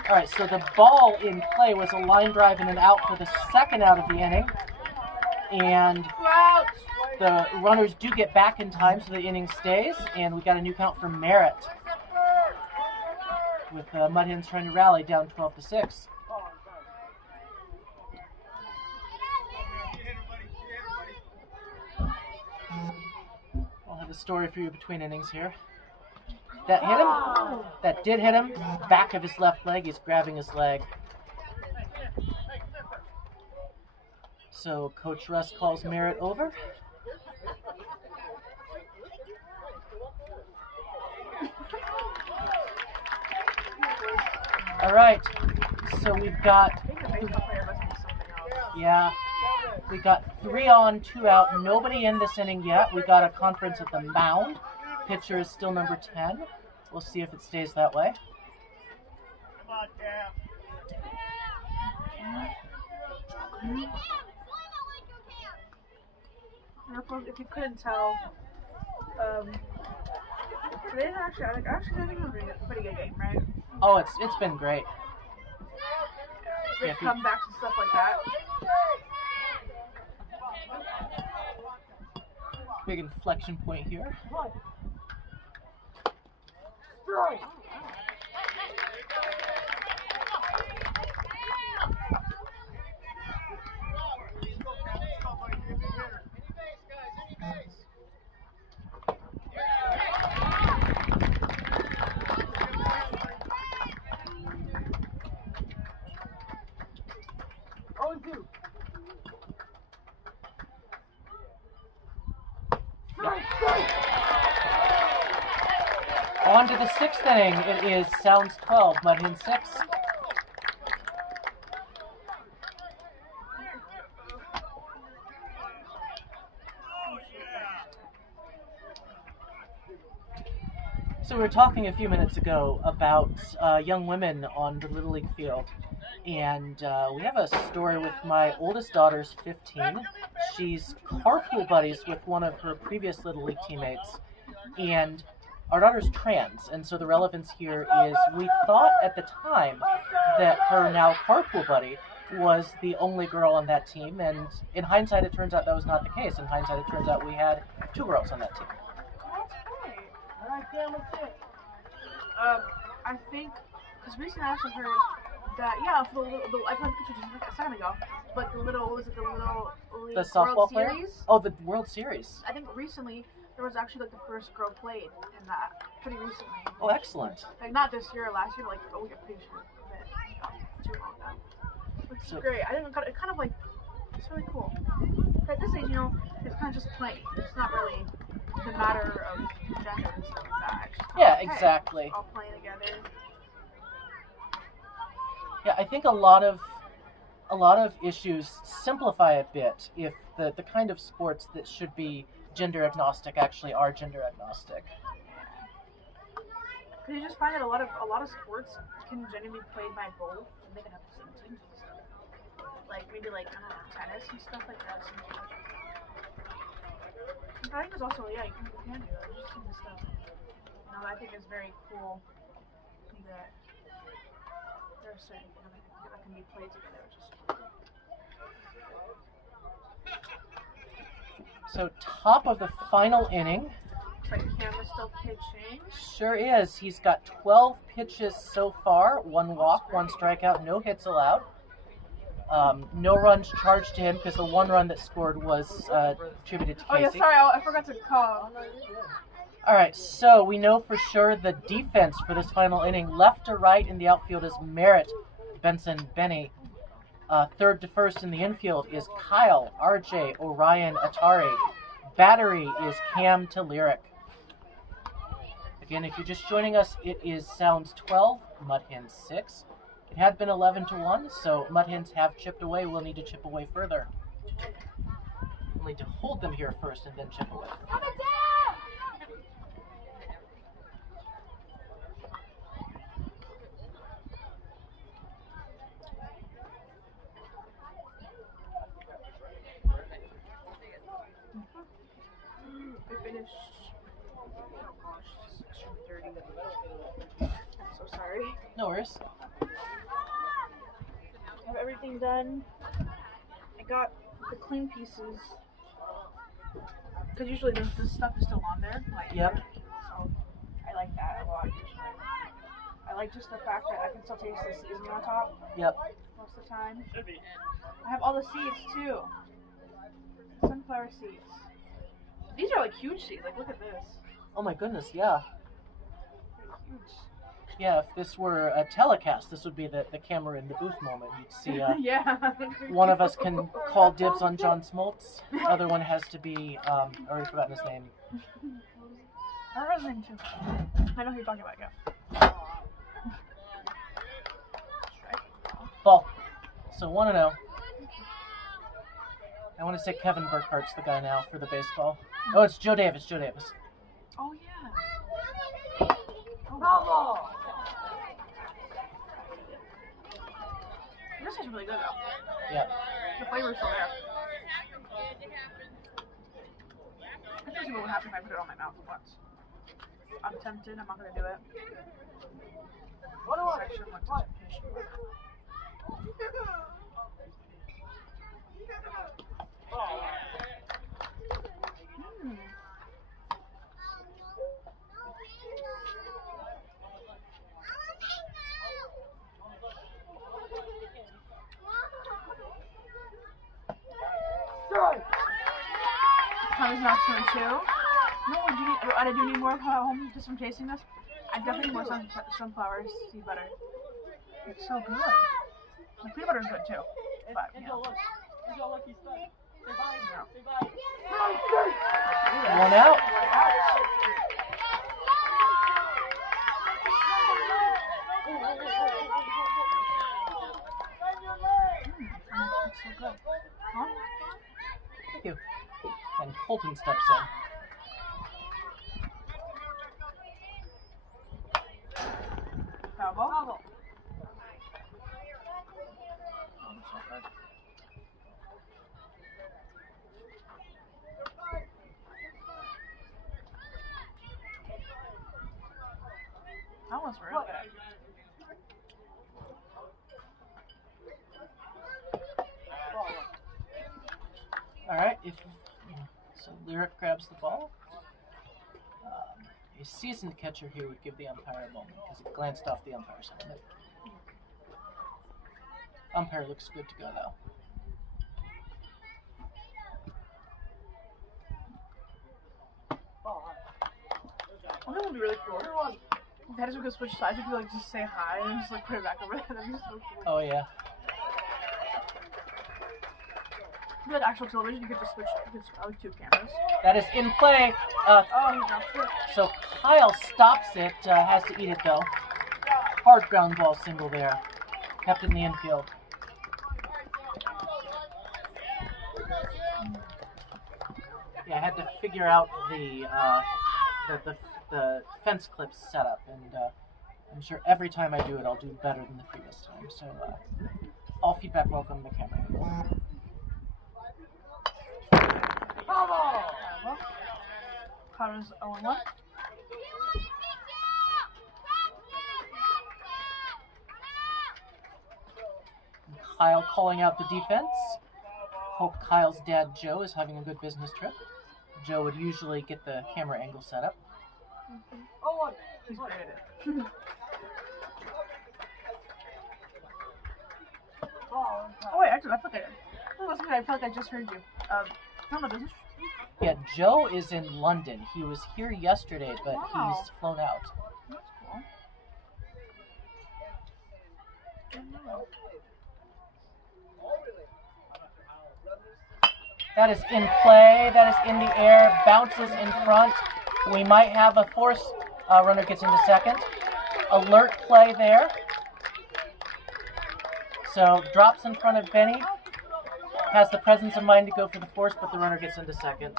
All right, so the ball in play was a line drive and an out for the second out of the inning. And the runners do get back in time, so the inning stays. And we got a new count for Merritt, with MudHens trying to rally down 12-6. I'll have a story for you between innings here. That hit him? That did hit him. Back of his left leg. He's grabbing his leg. So Coach Russ calls Merritt over. All right, so we've got, yeah, we got 3 on, 2 out. Nobody in this inning yet. We got a conference at the mound. Pitcher is still number 10. We'll see if it stays that way. If you couldn't tell, today's actually, I think it was a pretty good game, right? Oh, it's been great. Big comebacks and stuff like that. Big inflection point here. On to the 6th inning. It is Sounds 12, MudHens 6. So we were talking a few minutes ago about young women on the Little League field. And we have a story with my oldest daughter's 15. She's carpool buddies with one of her previous Little League teammates. And our daughter's trans, and so the relevance here is we thought at the time that her now carpool buddy was the only girl on that team, and in hindsight it turns out that was not the case. In hindsight it turns out we had 2 girls on that team. I think, because recently I actually heard that, yeah, for I found pictures just a second ago, but the little The softball World player? Series? Oh, the World Series. I think recently there was actually like the first girl played in that, pretty recently. Oh, excellent. Like not this year or last year, but like a pretty sure that too long ago. Which is great. I think it kind of like, it's really cool. But at this age, it's kind of just playing. It's not really the matter of gender and stuff like that. It's just Yeah, hey, exactly. all playing together. Yeah, I think a lot of issues simplify a bit if the kind of sports that should be gender agnostic actually are gender agnostic. Because you just find that a lot of sports can genuinely be played by both, and they can have the same teams and stuff. Like maybe I don't know, tennis and stuff like that. I think there's also you can do that. There's just some stuff. I think is very cool that there are certain things that can be played together, which is cool. So top of the final inning. Looks like Cam is still pitching. Sure is. He's got 12 pitches so far, 1 walk, 1 strikeout, no hits allowed. No runs charged to him because the 1 run that scored was attributed to Casey. Oh yeah, sorry, I forgot to call. All right, so we know for sure the defense for this final inning, left to right in the outfield is Merritt, Benson, Benny. Third to first in the infield is Kyle, RJ, Orion, Atari. Battery is Cam to Lyric. Again, if you're just joining us, it is Sounds 12, MudHens 6. It had been 11-1, so MudHens have chipped away. We'll need to chip away further. We'll need to hold them here first and then chip away. I finished. Oh gosh, it's dirty. I'm so sorry. No worries. I have everything done. I got the clean pieces. Because usually this stuff is still on there. Yep. So I like that a lot usually. I like just the fact that I can still taste the seasoning on top. Yep. Most of the time. I have all the seeds too. Sunflower seeds. These are like huge seeds. Like look at this. Oh my goodness, yeah. They're huge. Yeah, if this were a telecast, this would be the camera in the booth moment. You'd see Yeah. one of us can call dibs on John Smoltz. The other one has to be, I already forgotten his name. I don't know his name too. I know who you're talking about, yeah. Ball. So 1-0. I want to say Kevin Burkhart's the guy now for the baseball. Oh, it's Joe Davis. Joe Davis. Oh, yeah. Bravo! This is really good, though. Yeah. The flavor's still there. I think what would happen if I put it on my mouth once. I'm tempted. I'm not going to do it. Section went to temptation. Time is now 2-2. No, I do need more home just from tasting this. I definitely need more sunflower seed butter. It's so good. The peanut butter is good too. But, you know. One out. It's so good. Huh? Thank you. And Colton steps in. Foul ball. Oh, so good. That was real good. All right. So Lyric grabs the ball. A seasoned catcher here would give the umpire a moment because it glanced off the umpire's helmet. Umpire looks good to go though. I think it would be really cool. That is we could switch sides if you like just say hi and just like put it back over there. That'd be so cool. Oh yeah. If you had actual television, you could just switch with 2 cameras. That is in play. Oh, he dropped it. So Kyle stops it. Has to eat it though. Hard ground ball single there. Kept in the infield. Yeah, I had to figure out the fence clips setup, and I'm sure every time I do it, I'll do better than the previous time. So all feedback welcome to the camera. Connor's 0-1. Kyle calling out the defense. Hope Kyle's dad, Joe, is having a good business trip. Joe would usually get the camera angle set up. He's great at it. Oh wait, actually, I felt like I felt like I just heard you. On the business. Yeah, Joe is in London. He was here yesterday, but Wow. he's flown out. That's cool. Didn't know. That is in play. That is in the air. Bounces in front. We might have a force. Runner gets into second. Alert play there. So drops in front of Benny. Has the presence of mind to go for the force, but the runner gets into second.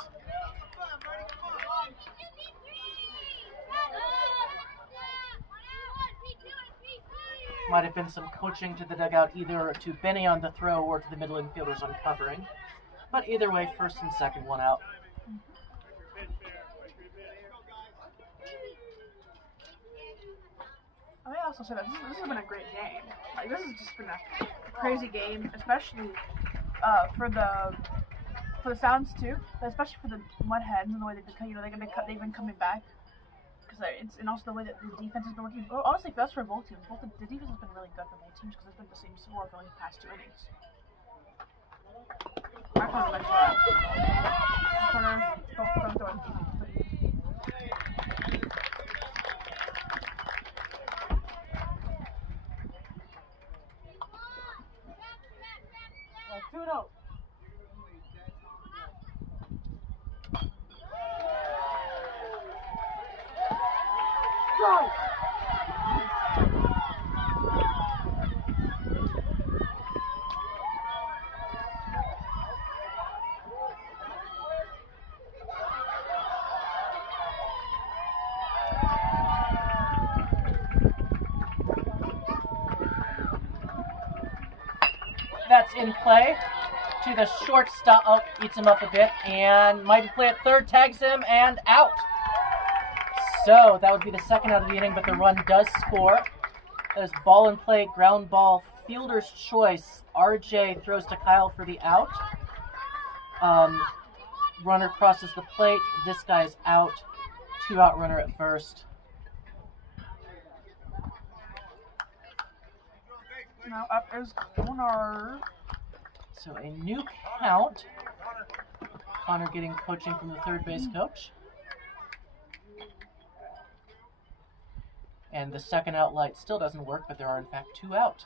Might have been some coaching to the dugout, either to Benny on the throw or to the middle infielders on covering. But either way, first and second, one out. I may also say that this has been a great game. Like, this has just been a crazy game, especially for the Sounds too, but especially for the MudHens and the way they've been coming back. And also the way that the defense has been working. Well, honestly, that's for both teams. The defense has been really good for both teams because it's been the same score for the past 2 innings. I found the next one. Corner, don't throw it. that's in play to the shortstop. Oh, eats him up a bit, and might be play at third, tags him, and out. So that would be the second out of the inning, but the run does score. There's ball in play, ground ball, fielder's choice. RJ throws to Kyle for the out. Runner crosses the plate. This guy's out. 2-out runner at first. Now up is Connor. So a new count. Connor getting coaching from the third base coach. And the second out light still doesn't work, but there are in fact 2 out.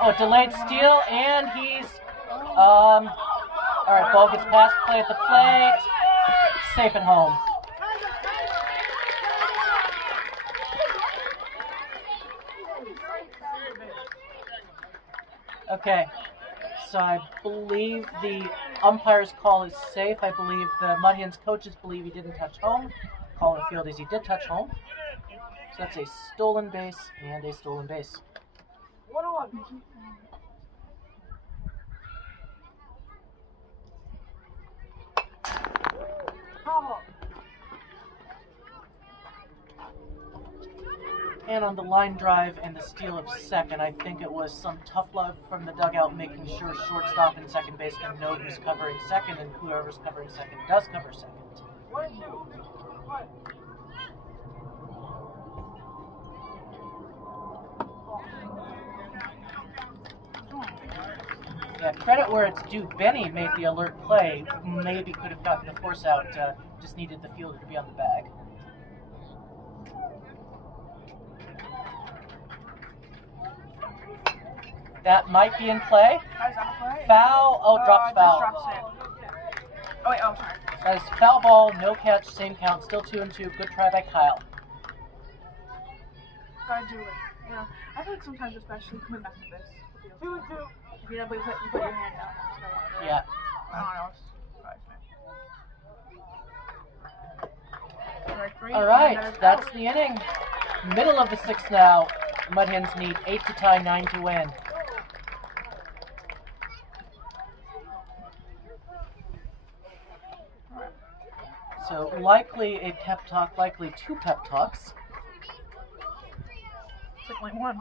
Oh, delayed steal, and he's, all right, ball gets past, play at the plate, safe at home. Okay, so I believe the umpire's call is safe. I believe the MudHens coaches believe he didn't touch home. Call in the field is he did touch home. So that's a stolen base and a stolen base. And on the line drive and the steal of second, I think it was some tough love from the dugout, making sure shortstop and second baseman know who's covering second, and whoever's covering second does cover second. Yeah, credit where it's due. Benny made the alert play. Maybe could have gotten the force out. Just needed the fielder to be on the bag. That might be in play. Foul. Oh, drops foul. Oh, wait, oh, sorry. That is foul ball, no catch, same count, still 2-2. Good try by Kyle. Gotta do it. Yeah. I feel like sometimes, especially coming back to this, it feels good. If you know, you put your hand down. Yeah. All right, that's the inning. Middle of the sixth now. MudHens need 8 to tie, 9 to win. So likely a pep talk, likely 2 pep talks. 6.1.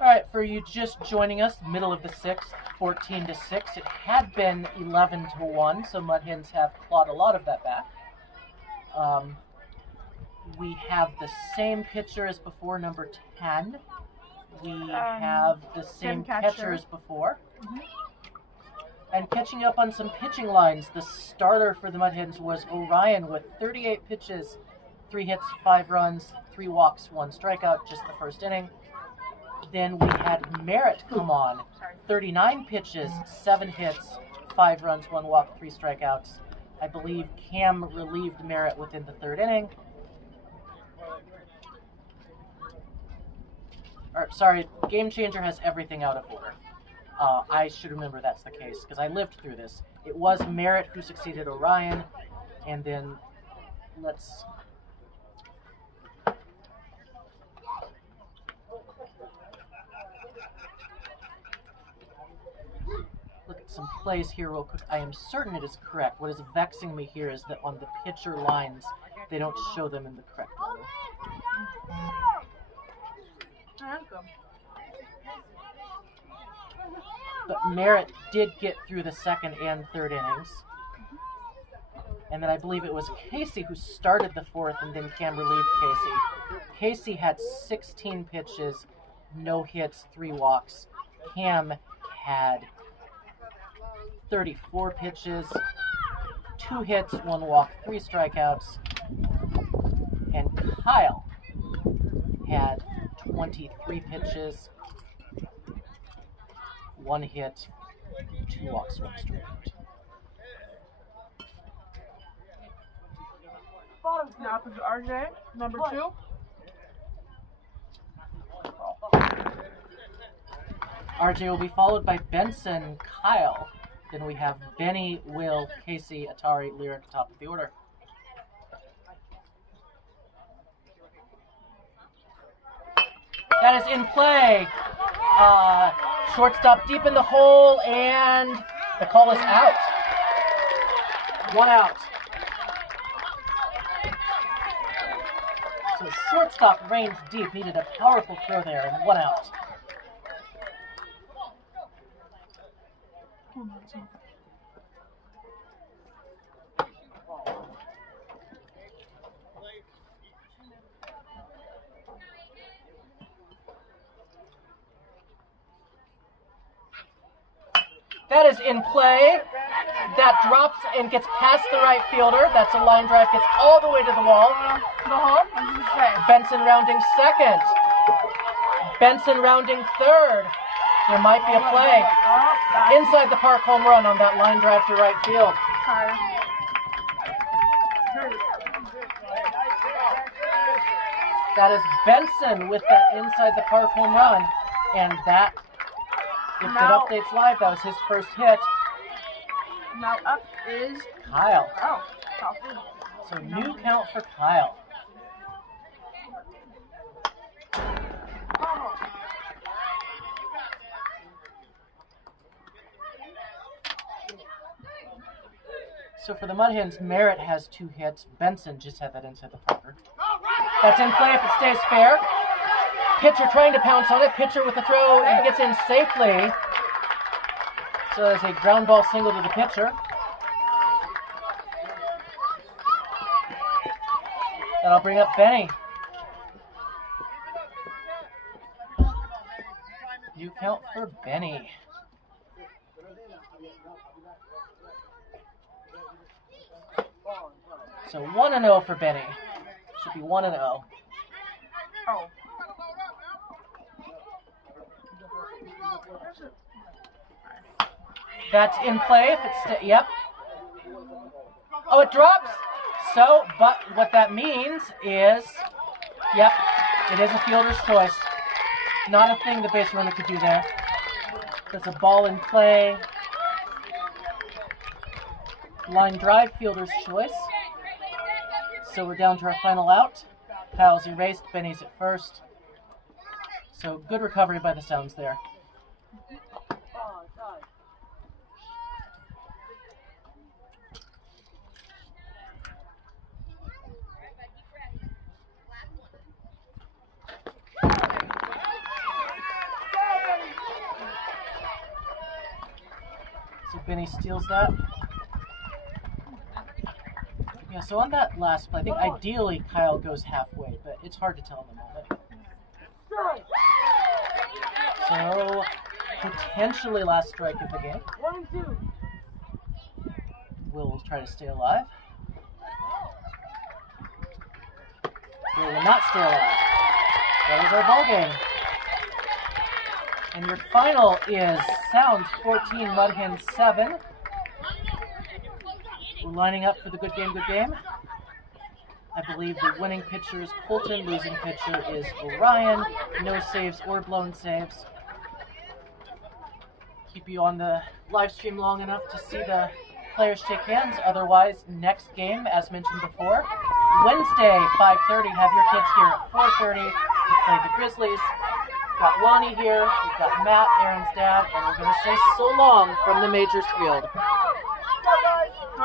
All right, for you just joining us, middle of the sixth, 14-6. It had been 11-1, so MudHens have clawed a lot of that back. We have the same pitcher as before, number 10. We have the same catcher as before. Mm-hmm. And catching up on some pitching lines, the starter for the MudHens was Orion with 38 pitches, 3 hits, 5 runs, 3 walks, 1 strikeout, just the first inning. Then we had Merritt come on, 39 pitches, 7 hits, 5 runs, 1 walk, 3 strikeouts. I believe Cam relieved Merritt within the 3rd inning. Or, sorry, Game Changer has everything out of order. I should remember that's the case, because I lived through this. It was Merritt who succeeded Orion, and then let's... look at some plays here real quick. I am certain it is correct. What is vexing me here is that on the pitcher lines, they don't show them in the correct order. But Merritt did get through the 2nd and 3rd innings. And then I believe it was Casey who started the 4th, and then Cam relieved Casey. Casey had 16 pitches, no hits, 3 walks. Cam had 34 pitches, 2 hits, 1 walk, 3 strikeouts. And Kyle had 23 pitches, 1 hit, 2 walks, 1 strikeout. Now up is RJ, number 2. RJ will be followed by Benson, Kyle. Then we have Benny, Will, Casey, Atari, Lyric, top of the order. That is in play. Shortstop deep in the hole, and the call is out. 1 out. So shortstop range deep, needed a powerful throw there, and 1 out. That is in play. That drops and gets past the right fielder. That's a line drive, gets all the way to the wall. The hole? What did you say? Benson rounding second. Benson rounding third. There might be a play. Inside the park home run on that line drive to right field. That is Benson with that inside the park home run. And that, if it updates live, that was his first hit. Now up is Kyle. Oh, so new count for Kyle. So for the MudHens, Merritt has 2 hits. Benson just had that inside the parker. That's in play if it stays fair. Pitcher trying to pounce on it. Pitcher with the throw and gets in safely. So there's a ground ball single to the pitcher. That'll bring up Benny. New count for Benny. So 1-0 for Benny. Should be 1-0. Oh. That's in play if it's yep. Oh, it drops. So, but what that means is, yep, it is a fielder's choice. Not a thing the base runner could do there. There's a ball in play. Line drive, fielder's choice. So we're down to our final out. Kyle's erased, Benny's at first. So good recovery by the Sounds there. So Benny steals that. Yeah, so on that last play, I think ideally Kyle goes halfway, but it's hard to tell in the moment. So, potentially last strike of the game. 1-2. Will try to stay alive. Will not stay alive. That is our ball game. And your final is Sounds 14, MudHens 7. We're lining up for the good game. I believe the winning pitcher is Colton, losing pitcher is Orion. No saves or blown saves. Keep you on the live stream long enough to see the players shake hands. Otherwise, next game, as mentioned before, Wednesday, 5:30. Have your kids here at 4:30 to play the Grizzlies. We've got Lonnie here, we've got Matt, Aaron's dad, and we're going to say so long from the Majors Field.